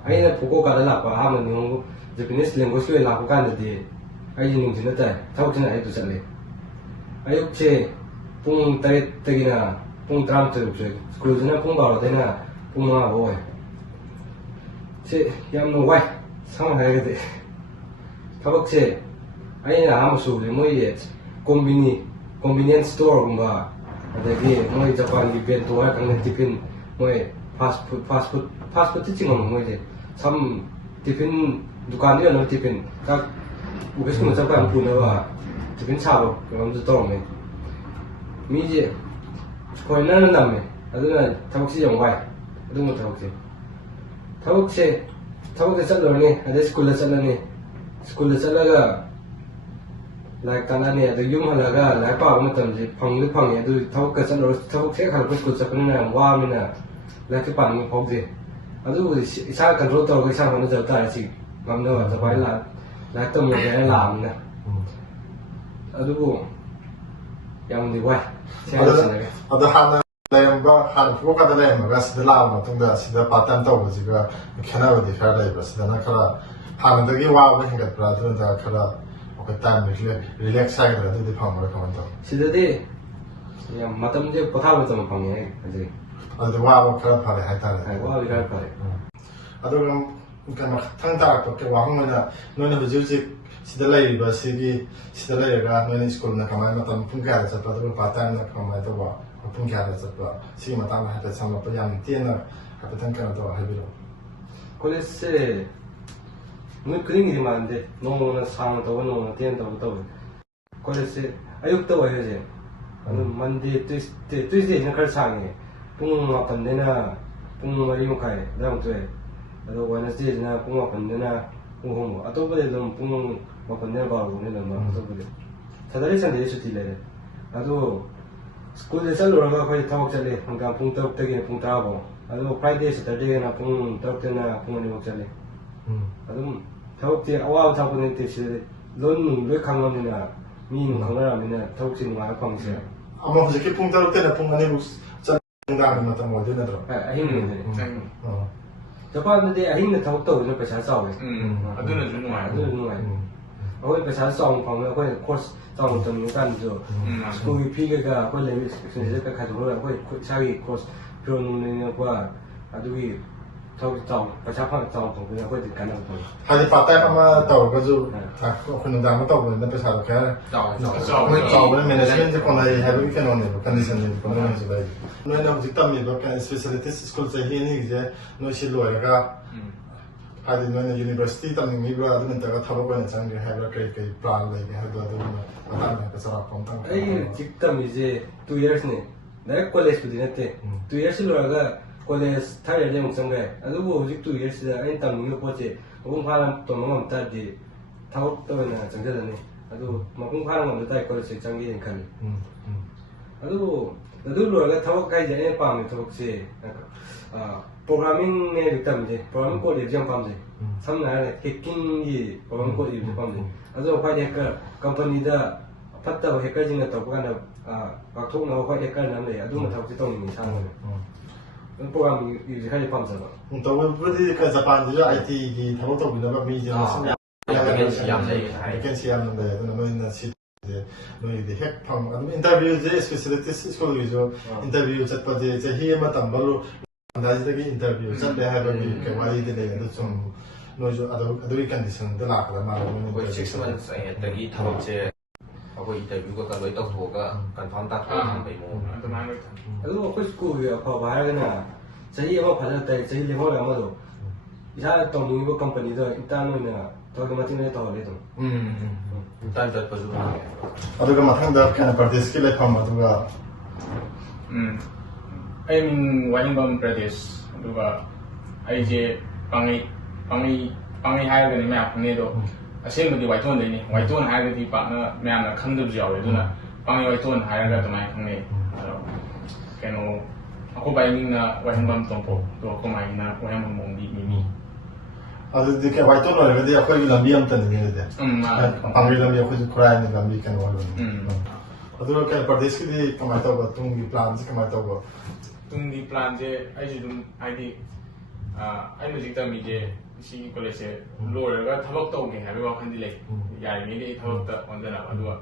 ꯑꯩꯅ ꯐꯨꯀꯨꯑꯣꯀꯥꯗ ꯂꯥꯛꯄ ꯑꯍꯥꯟꯕ ꯅꯤꯍꯣꯡꯒꯣ ꯖꯄꯅꯤꯁ ꯂꯦꯡꯒ꯭ꯋꯦꯖꯀꯤ ꯑꯣꯏꯅ ꯂꯥꯛꯄ ꯀꯥꯟꯗꯗꯤ ꯑꯩꯁꯦ ꯅꯨꯡꯊꯤꯟꯗ ꯇꯥꯏ ꯊꯕꯛꯁꯤꯅ ꯑꯌꯨꯛꯇ ꯆꯠꯂꯦ ꯑꯌꯨꯛꯁꯦ ꯄꯨꯡ 8ꯇꯒꯤꯅ ꯄꯨꯡ 12 ꯁ꯭ꯀꯨꯜꯗꯨꯅ ꯄꯨꯡ 12ꯗꯩꯅ ꯄꯨꯡ 5 ꯐꯥꯎ ꯑꯣꯏ ꯁꯤ ꯌꯥꯝꯅ ꯋꯥꯏ ꯁꯝꯅ ꯍꯥꯏꯔꯒꯗꯤ ꯊꯕꯛꯁꯦ ꯑꯩꯅ ꯑꯍꯥꯟꯕ ꯁꯨꯕꯁꯦ ꯃꯣꯏꯒꯤ ꯀꯣꯟꯚꯤꯅꯤꯌꯦꯟꯁ ꯁ꯭ꯇꯣꯔꯒꯨꯝꯕ ꯑꯗꯒꯤ ꯃꯣꯏ ꯖꯄꯥꯟꯒꯤ ꯕꯦꯟꯇꯣ ꯍꯥꯏꯔꯀꯥꯟꯗ ꯇꯤꯐꯤꯟ ꯃꯣꯏ ꯐꯥꯁ ꯐꯨꯗꯇꯤ ꯆꯤꯡꯉꯝꯃꯣ ꯃꯣꯏꯁꯦ ꯁꯝ ꯇꯤꯐꯤꯟ ꯗꯨꯀꯥꯟꯗ ꯌꯣꯟꯅꯕ ꯇꯤꯐꯤꯟ ꯆꯥꯛ ꯑꯣꯐꯤꯁꯀꯨꯝꯕ ꯆꯠꯄ ꯀꯥꯟꯗ ꯄꯨꯅꯕ ꯇꯤꯐꯤꯟ ꯁꯥꯕ ꯀꯩꯅꯣꯝꯁꯨ ꯇꯧꯔꯝꯃꯦ ꯃꯤꯁꯦ ꯐꯣꯔꯦꯟꯅꯔꯅ ꯅꯝꯃꯦ ꯑꯗꯨꯅ ꯊꯕꯛꯁꯤ ꯌꯥꯝ ꯋꯥꯏ ꯑꯗꯨꯒꯨꯝꯕ ꯊꯕꯛꯁꯦ ꯆꯠꯂꯨꯔꯅꯤ ꯑꯗꯩ ꯁ꯭ꯀꯨꯜꯗ ꯆꯠꯂꯒ ꯂꯥꯏꯔꯤꯛ ꯇꯥꯛꯂꯛꯑꯅꯤ ꯑꯗꯩ ꯌꯨꯝ ꯍꯜꯂꯒ ꯂꯥꯏꯔꯤꯛ ꯄꯥꯕ ꯃꯇꯝꯁꯦ ꯐꯪꯉꯦ ꯑꯗꯨ ꯊꯕꯛꯀ ꯆꯠꯂꯨꯔ ꯊꯕꯛ ꯍꯦꯛ ꯍꯜꯂꯛꯄ ꯁ꯭ꯀꯨꯜ ꯆꯠꯄꯅꯤꯅ ꯌꯥꯝ ꯋꯥꯕꯅꯤꯅ ꯂꯥꯏꯔꯤꯛꯁꯦ ꯄꯥꯅꯤꯡꯕ ꯐꯥꯎꯗꯦ ꯑꯗꯨꯕꯨꯗꯤ ꯏꯁꯥ ꯀꯟꯇ꯭ꯔꯣꯜ ꯇꯧꯔꯒ ꯏꯁꯥ ꯍꯣꯠꯅꯖꯕ ꯇꯥꯔꯦ ꯁꯤ ꯉꯝꯅꯕ ꯖꯄꯥꯟ ꯂꯥꯏꯔꯤꯛ ꯇꯝꯃꯒꯦ ꯍꯥꯏꯅ ꯂꯥꯛꯑꯕꯅꯤꯅ ꯑꯗꯨꯕꯨ ꯌꯥꯝꯅꯗꯤ ꯋꯥꯏ ꯑꯗꯣ ꯍꯥꯟꯅ ꯐꯨꯀꯣꯛꯀꯥꯗ ꯂꯩꯔꯝꯃꯒ ꯁꯤꯗ ꯂꯥꯛꯑꯕ ꯃꯇꯨꯡꯗ ꯁꯤꯗ ꯄꯥꯔꯠ ꯇꯥꯏꯝ ꯇꯧꯕꯁꯤꯒ ꯈꯦꯠꯅꯕꯗꯤ ꯈꯔ ꯂꯩꯕ꯭ꯔꯥ ꯁꯤꯗꯅ ꯈꯔ ꯍꯥꯟꯅꯗꯒꯤ ꯋꯥꯕ ꯍꯦꯟꯒꯠꯄ꯭ꯔꯥ ꯑꯗꯨ ꯅꯠꯇ꯭ꯔꯒ ꯈꯔ ꯑꯩꯈꯣꯏ ꯇꯥꯏꯝ ꯔꯤꯂꯦꯛꯁ ꯍꯥꯏꯒꯗ꯭ꯔꯥ ꯑꯗꯨꯗꯤ ꯐꯪꯕ꯭ꯔꯥ ꯀꯃꯥꯏꯅ ꯇꯧꯋꯤ ꯁꯤꯗꯗꯤ ꯌꯥꯝ ꯃꯇꯝꯁꯦ ꯄꯣꯊꯥꯕ ꯃꯇꯝ ꯐꯪꯉꯦ ꯍꯧꯖꯤꯛ ꯑꯗꯨꯗꯤ ꯋꯥꯕ ꯈꯔ ꯐꯔꯦ ꯍꯥꯏꯇꯥꯔꯦ ꯋꯥꯕꯗꯤ ꯈꯔ ꯐꯔꯦ ꯑꯗꯨꯒ ꯀꯩꯅꯣ ꯃꯊꯪ ꯇꯥꯔꯛꯄ ꯋꯥꯍꯪ ꯑꯣꯏꯅ ꯅꯣꯏꯅ ꯍꯧꯖꯤꯛ ꯁꯤꯗ ꯂꯩꯔꯤꯕ ꯁꯤꯗ ꯂꯩꯔꯒ ꯅꯣꯏꯅ ꯁ꯭ꯀꯨꯜꯅ ꯀꯃꯥꯏꯅ ꯃꯇꯝ ꯄꯨꯡ ꯀꯌꯥꯗ ꯆꯠꯄ ꯑꯗꯨꯒ ꯄꯥꯔꯠ ꯇꯥꯏꯝꯅ ꯀꯃꯥꯏꯅ ꯇꯧꯕ ꯄꯨꯡ ꯀꯌꯥꯗ ꯆꯠꯄ ꯁꯤꯒꯤ ꯃꯇꯥꯡꯗ ꯍꯥꯏꯐꯦꯠ ꯁꯝꯂꯞꯄ ꯌꯥꯝ ꯇꯦꯟꯅ ꯍꯥꯏꯐꯦꯠꯇꯪ ꯀꯩꯅꯣ ꯇꯧꯔ ꯍꯥꯏꯕꯤꯔꯛꯑꯣ ꯀꯣꯂꯦꯖꯁꯦ ꯅꯨꯃꯤꯠ ꯈꯨꯗꯤꯡꯒꯤꯗꯤ ꯃꯥꯟꯅꯗꯦ ꯅꯣꯡꯃꯅ ꯁꯥꯡꯅ ꯇꯧꯕ ꯅꯣꯡꯃꯅ ꯇꯦꯟꯅ ꯇꯧꯕ ꯇꯧꯋꯦ ꯀꯣꯂꯦꯖꯁꯦ ꯑꯌꯨꯛꯇ ꯑꯣꯏ ꯍꯧꯖꯤꯛ ꯑꯗꯨ ꯃꯟꯗꯦ ꯇ꯭ꯋꯤꯁꯗꯦꯁꯤꯅ ꯈꯔ ꯁꯥꯡꯉꯦ ꯄꯨꯡ 8ꯗꯩꯅ ꯄꯨꯡ 4:30 ꯑꯗꯨꯃꯥꯏꯅ ꯊꯣꯛꯑꯦ ꯑꯗꯣ ꯋꯦꯅꯁꯗꯦꯁꯤꯅ ꯄꯨꯡ 8ꯗꯩꯅ ꯄꯨꯡ 3 ꯑꯇꯣꯞꯄꯗꯤ ꯑꯗꯨꯝ ꯄꯨꯡ 8ꯗꯩꯅ 12ꯐꯥꯎꯅꯤ ꯑꯗꯨꯝ ꯑꯇꯣꯞꯄꯗꯤ ꯁꯇꯔꯗꯦ ꯁꯟꯗꯦꯗꯤ ꯁꯨꯇꯤ ꯂꯩꯔꯦ ꯑꯗꯣ ꯁ꯭ꯀꯨꯜꯗ ꯆꯠꯂꯨꯔꯒ ꯑꯩꯈꯣꯏ ꯊꯕꯛ ꯆꯠꯂꯦ ꯅꯨꯡꯗꯥꯡ ꯄꯨꯡ 6ꯇꯒꯤꯅ ꯄꯨꯡ 10ꯐꯥꯎ ꯑꯗꯨꯒ ꯐ꯭ꯔꯥꯏꯗꯦ ꯁꯦꯇꯔꯗꯦꯅ ꯄꯨꯡ 6ꯇꯩꯅ ꯄꯨꯡ 2ꯐꯥꯎ ꯆꯠꯂꯦ ꯑꯗꯨꯝ ꯊꯕꯛꯇꯤ ꯑꯋꯥꯕ ꯊꯕꯛ ꯅꯠꯇꯦ ꯁꯤꯗꯗꯤ ꯂꯣꯟ ꯂꯣꯏ ꯈꯪꯉꯕꯅꯤ나 ꯃꯤ ꯅꯨꯡ ꯈꯪꯅꯔꯕꯅꯤꯅ ꯊꯕꯛꯁꯤ ꯅꯨꯡꯉꯥꯏꯕ ꯐꯪꯉꯤꯁꯦ ꯑꯃ ꯍꯧꯖꯤꯛꯀꯤ ꯄꯨꯡ 6ꯇꯩꯅ ꯄꯨꯡ 2ꯐꯥꯎ ꯅꯨꯡꯗꯥꯡꯒꯤ ꯃꯇꯝ ꯑꯣꯏꯗꯣꯏ ꯅꯠꯇ꯭ꯔꯣ ꯑꯍꯤꯡꯗꯅꯤ ꯖꯄꯥꯟꯗꯗꯤ ꯑꯍꯤꯡꯗ ꯊꯕꯛ ꯇꯧꯕꯁꯤꯅ ꯄꯩꯁꯥ ꯆꯥꯎꯋꯦ ꯑꯗꯨꯅꯁꯨ ꯅꯨꯡꯉꯥꯏ ꯑꯩꯈꯣꯏ ꯄꯩꯁꯥ ꯆꯥꯎꯅ ꯐꯪꯉꯦ ꯑꯩꯈꯣꯏꯅ ꯀꯣꯔꯁ ꯆꯥꯎꯅ ꯇꯝꯃꯤꯀꯥꯟꯗꯁꯨ ꯁ꯭ꯀꯨꯜꯒꯤ ꯐꯤ ꯀꯩꯀꯥ ꯑꯩꯈꯣꯏ ꯂꯩꯔꯤꯕ ꯑꯦꯛꯁꯄꯦꯟꯁꯤꯗ ꯈꯥꯏꯗꯣꯛꯂꯒ ꯑꯩꯈꯣꯏ ꯏꯁꯥꯒꯤ ꯀꯣꯔꯁ ꯐꯤꯔꯣꯜ ꯅꯨꯡꯅꯤꯡꯉꯛꯄ ꯑꯗꯨꯒꯤ ꯊꯕꯛ ꯄꯩꯁꯥ ꯆꯥꯎꯅ ꯐꯪꯕꯅꯤꯅ ꯑꯩꯈꯣꯏꯗꯤ ꯀꯥꯟꯅꯕ ꯐꯪꯉꯦ ꯍꯥꯏꯗꯤ ꯄꯥꯔꯠ ꯇꯥꯏꯝ ꯑꯃ ꯇꯧꯔꯒꯁꯨ ꯑꯩꯈꯣꯏ ꯅꯨꯡꯗꯥꯡꯗ ꯇꯧꯕꯅꯤꯅ ꯄꯩꯁꯥꯗꯣ ꯈꯔ ꯆꯥꯎꯕꯅ ꯃꯦꯅꯦꯖꯃꯦꯟꯁꯦ ꯀꯣꯟꯅꯩ ꯍꯥꯏꯕꯒꯤ ꯀꯩꯅꯣꯅꯦꯕ ꯀꯟꯗꯤꯁꯟꯅꯦꯕ ꯅꯣꯏꯅꯁꯨ ꯂꯩ ꯅꯣꯏꯅ ꯍꯧꯖꯤꯛ ꯇꯝꯃꯤꯕ ꯁ꯭ꯄꯦꯁꯤꯌꯦꯂꯤꯇꯤꯁ ꯁ꯭ꯀꯨꯜ ꯆꯍꯤ 2ꯒꯤꯁꯦ ꯅꯣꯏ ꯁꯤ ꯂꯣꯏꯔꯒ ꯍꯥꯏꯗꯤ ꯅꯣꯏꯅ ꯌꯨꯅꯤꯚꯔꯁꯤꯇꯤ ꯇꯝꯅꯤꯡꯉꯤꯕ꯭ꯔꯥ ꯑꯗꯨ ꯅꯠꯇ꯭ꯔꯒ ꯊꯕꯛ ꯑꯣꯏꯅ ꯆꯪꯒꯦ ꯍꯥꯏꯕ꯭ꯔꯥ ꯀꯩ ꯄ꯭ꯂꯥꯟ ꯂꯩꯒꯦ ꯍꯥꯏꯕꯗꯣ ꯑꯗꯨꯒꯨꯝꯕ ꯃꯇꯥꯡꯗ ꯍꯥꯏꯐꯦꯠ ꯆꯥꯎꯔꯥꯛꯄ ꯑꯃꯇꯪ ꯑꯩ ꯍꯧꯖꯤꯛ ꯇꯝꯃꯤꯁꯦ 2 yearsꯅꯦ ꯗꯥꯏꯔꯦꯛ ꯀꯣꯂꯦꯖꯄꯨꯗꯤ ꯅꯠꯇꯦ 2 years ꯂꯣꯏꯔꯒ ꯀꯣꯂꯦꯖ 3rd year ꯑꯃꯨꯛ ꯆꯪꯕ ꯌꯥꯏ ꯑꯗꯨꯕꯨ ꯍꯧꯖꯤꯛ 2 yearsꯁꯤꯗ ꯑꯩꯅ ꯇꯝꯅꯤꯡꯉꯤꯕ ꯄꯣꯠꯁꯦ ꯃꯄꯨꯡ ꯐꯥꯅ ꯇꯝꯕ ꯉꯝ ꯇꯥꯔꯗꯤ ꯊꯕꯛꯇ ꯑꯣꯏꯅ ꯆꯪꯁꯤꯜꯂꯅꯤ ꯑꯗꯨ ꯃꯄꯨꯡ ꯐꯥꯅ ꯉꯝꯗ ꯇꯥꯔꯗꯤ ꯀꯣꯂꯦꯖꯁꯦ ꯆꯪꯒꯦꯅ ꯈꯜꯂꯤ ꯑꯗꯨꯕꯨ ꯑꯗꯨ ꯂꯣꯏꯔꯒ ꯊꯕꯛ ꯍꯥꯏꯁꯦ ꯑꯩꯅ ꯄꯥꯝꯃꯤ ꯊꯕꯛꯁꯦ ꯄ꯭ꯔꯣꯒ꯭ꯔꯥꯃꯤꯡꯅꯦ ꯍꯧꯖꯤꯛ ꯇꯝꯃꯤꯁꯦ ꯄ꯭ꯔꯣꯒ꯭ꯔꯥꯃꯤꯡ ꯀꯣꯗ ꯏꯕꯁꯦ ꯌꯥꯝ ꯄꯥꯝꯖꯩ ꯁꯝꯅ ꯍꯥꯏꯔꯒ ꯍꯦꯛꯀꯤꯡꯒꯤ ꯄ꯭ꯔꯣꯒ꯭ꯔꯥꯃꯤꯡ ꯀꯣꯗ ꯏꯕꯁꯦ ꯄꯥꯝꯖꯩ ꯑꯗꯨꯒ ꯍ꯭ꯋꯥꯏꯠ ꯍꯦꯀꯔ ꯀꯝꯄꯅꯤꯗ ꯐꯠꯇꯕ ꯍꯦꯀꯔꯁꯤꯡꯅ ꯇꯧꯕ ꯀꯥꯟꯗ ꯉꯥꯛꯊꯣꯛꯅꯕ ꯍ꯭ꯋꯥꯏꯠ ꯍꯦꯀꯔꯅ ꯑꯃ ꯂꯩ ꯑꯗꯨꯝꯕ ꯊꯕꯛꯁꯦ ꯇꯧꯅꯤꯡꯉꯤ ꯏꯁꯥꯅ ꯑꯣꯏꯅ ꯄ꯭ꯔꯣꯒ꯭ꯔꯥꯃꯤꯡ ꯏꯕꯁꯦ ꯈꯔꯗꯤ ꯄꯥꯝꯖꯕ ꯇꯧꯕꯕꯨꯗꯤ ꯖꯄꯥꯟꯁꯤꯁꯨ IT ꯒꯤ ꯊꯕꯛ ꯇꯧꯕꯤꯅꯕ ꯃꯤꯁꯦ ꯚꯦꯀꯦꯟꯁꯤ ꯌꯥꯝꯅ ꯂꯩ ꯑꯗꯨꯅ ꯅꯣꯏꯅ ꯅꯣꯏꯒꯤꯗꯤ ꯍꯦꯛ ꯐꯪ ꯑꯗꯨꯝ ꯏꯟꯇꯔꯚꯤꯌꯨꯁꯦ ꯁ꯭ꯄꯦꯁꯤꯌꯦꯂꯤꯇꯤꯁ ꯁ꯭ꯀꯨꯜꯒꯤꯁꯨ ꯏꯟꯇꯔꯚꯤꯌꯨ ꯆꯠꯄꯁꯦ ꯆꯍꯤ ꯑꯃ ꯇꯝꯕ ꯂꯣꯏꯔꯝꯗꯥꯏꯁꯤꯗꯒꯤ ꯏꯟꯇꯔꯚꯤꯌꯨ ꯆꯠꯂꯦ ꯍꯥꯏꯕꯒꯤ ꯋꯥꯔꯤꯗꯤ ꯂꯩ ꯑꯗꯨ ꯁꯨꯝ ꯅꯣꯏꯁꯨ ꯑꯗꯨꯒꯤ ꯀꯟꯗꯤꯁꯟꯗ ꯂꯥꯛꯀꯗ ꯃꯥꯜꯂꯦ ꯑꯩꯈꯣꯏ 6 months ꯑꯍꯦꯠꯇꯒꯤ ꯊꯕꯛꯁꯦ ꯑꯩꯈꯣꯏ ꯏꯟꯇꯔꯚꯤꯌꯨ ꯀꯩꯀꯥ ꯂꯣꯏ ꯇꯧꯊꯣꯛꯑꯒ ꯀꯟꯐꯥꯔꯝ ꯇꯥꯊꯣꯛꯑꯒ ꯊꯝꯕꯩ ꯃꯑꯣꯡ ꯑꯗꯨꯃꯥꯏꯅ ꯂꯣꯏ ꯊꯝꯃꯦ ꯑꯗꯨꯒ ꯑꯩꯈꯣꯏ ꯁ꯭ꯀꯨꯜꯒꯤ ꯑꯐꯕ ꯍꯥꯏꯔꯒꯅ ꯆꯍꯤ ꯑꯃ ꯐꯖꯅ ꯆꯍꯤ ꯂꯦꯝꯍꯧꯔꯦ ꯑꯃꯗꯣ ꯏꯁꯥꯅ ꯇꯧꯅꯤꯡꯉꯤꯕ ꯀꯝꯄꯅꯤꯗ ꯏꯟꯇꯔꯟ ꯑꯣꯏꯅ ꯊꯕꯛꯀꯤ ꯃꯇꯤꯡ ꯇꯧꯍꯜꯂꯦ ꯑꯗꯨꯝ ꯏꯟꯇꯔꯟ ꯆꯠꯄꯁꯨ ꯐꯪꯉꯦ ꯑꯗꯨꯒ ꯃꯊꯪꯗ ꯀꯩꯅꯣ ꯄ꯭ꯔꯗꯦꯁꯀꯤ ꯂꯩꯐꯝ ꯑꯗꯨꯒ ꯑꯩ ꯃꯤꯡ ꯋꯥꯍꯦꯡꯕꯝ ꯄ꯭ꯔꯗꯦꯁ ꯑꯗꯨꯒ ꯑꯩꯁꯦ ꯄꯥꯡꯉꯩ ꯍꯥꯏꯔꯒꯅꯤ ꯃꯌꯥꯝ ꯈꯪꯅꯩ ꯑꯗꯣ ꯑꯁꯦꯡꯕꯗꯤ ꯋꯥꯏꯇꯣꯟꯗꯩꯅꯤ ꯋꯥꯏꯇꯣꯟ ꯍꯥꯏꯔꯒꯗꯤ ꯄꯥꯛꯅ ꯃꯌꯥꯝꯅ ꯈꯪꯗꯕꯁꯨ ꯌꯥꯎꯋꯦ ꯑꯗꯨꯅ ꯄꯥꯡꯉꯩ ꯋꯥꯏꯇꯣꯟ ꯍꯥꯏꯔꯒ ꯑꯗꯨꯃꯥꯏꯅ ꯈꯪꯅꯩ ꯑꯗꯣ ꯀꯩꯅꯣ ꯑꯩꯈꯣꯏ ꯕꯥꯏ ꯃꯤꯡꯅ ꯋꯥꯍꯦꯡꯕꯝ ꯇꯣꯝꯄꯣꯛ ꯑꯗꯣ ꯑꯩꯈꯣꯏ ꯃꯥꯒꯤꯅ ꯋꯥꯍꯦꯡꯕꯝ ꯃꯣꯡꯕꯤ ꯃꯤꯃꯤ ꯑꯗꯨꯗꯤ ꯋꯥꯏꯇꯣꯟ ꯑꯣꯏꯔꯒꯗꯤ ꯑꯩꯈꯣꯏꯒꯤ ꯂꯝꯕꯤ ꯑꯃꯇꯅꯤꯅꯦ ꯑꯗꯨꯗꯤ ꯄꯥꯡꯒꯩ ꯂꯝꯕꯤ ꯑꯩꯈꯣꯏꯁꯨ ꯈꯨꯔꯥꯏꯅꯤ ꯂꯝꯕꯤ ꯀꯩꯅꯣ ꯑꯣꯏꯕꯅꯤ ꯑꯗꯨꯒ ꯀꯩꯅꯣ ꯄ꯭ꯔꯗꯦꯁꯀꯤꯗꯤ ꯀꯃꯥꯏꯅ ꯇꯧꯕ ꯇꯨꯡꯒꯤ ꯄ꯭ꯂꯥꯟꯁꯦ ꯀꯃꯥꯏꯅ ꯇꯧꯕ ꯇꯨꯡꯒꯤ ꯄ꯭ꯂꯥꯟꯁꯦ ꯑꯩꯁꯨ ꯑꯗꯨꯝ ꯍꯥꯏꯗꯤ ꯑꯩꯅ ꯍꯧꯖꯤꯛ ꯇꯝꯃꯤꯁꯦ ꯁꯤꯒꯤ ꯀꯣꯂꯦꯖꯁꯦ ꯂꯣꯏꯔꯒ ꯊꯕꯛ ꯇꯧꯒꯦ ꯍꯥꯏꯕꯒꯤ ꯋꯥꯈꯜꯗꯤ ꯂꯩ ꯌꯥꯔꯤꯉꯩꯗꯤ ꯑꯩ ꯊꯕꯛꯇ ꯑꯣꯟꯖꯅꯕ ꯑꯗꯨꯒ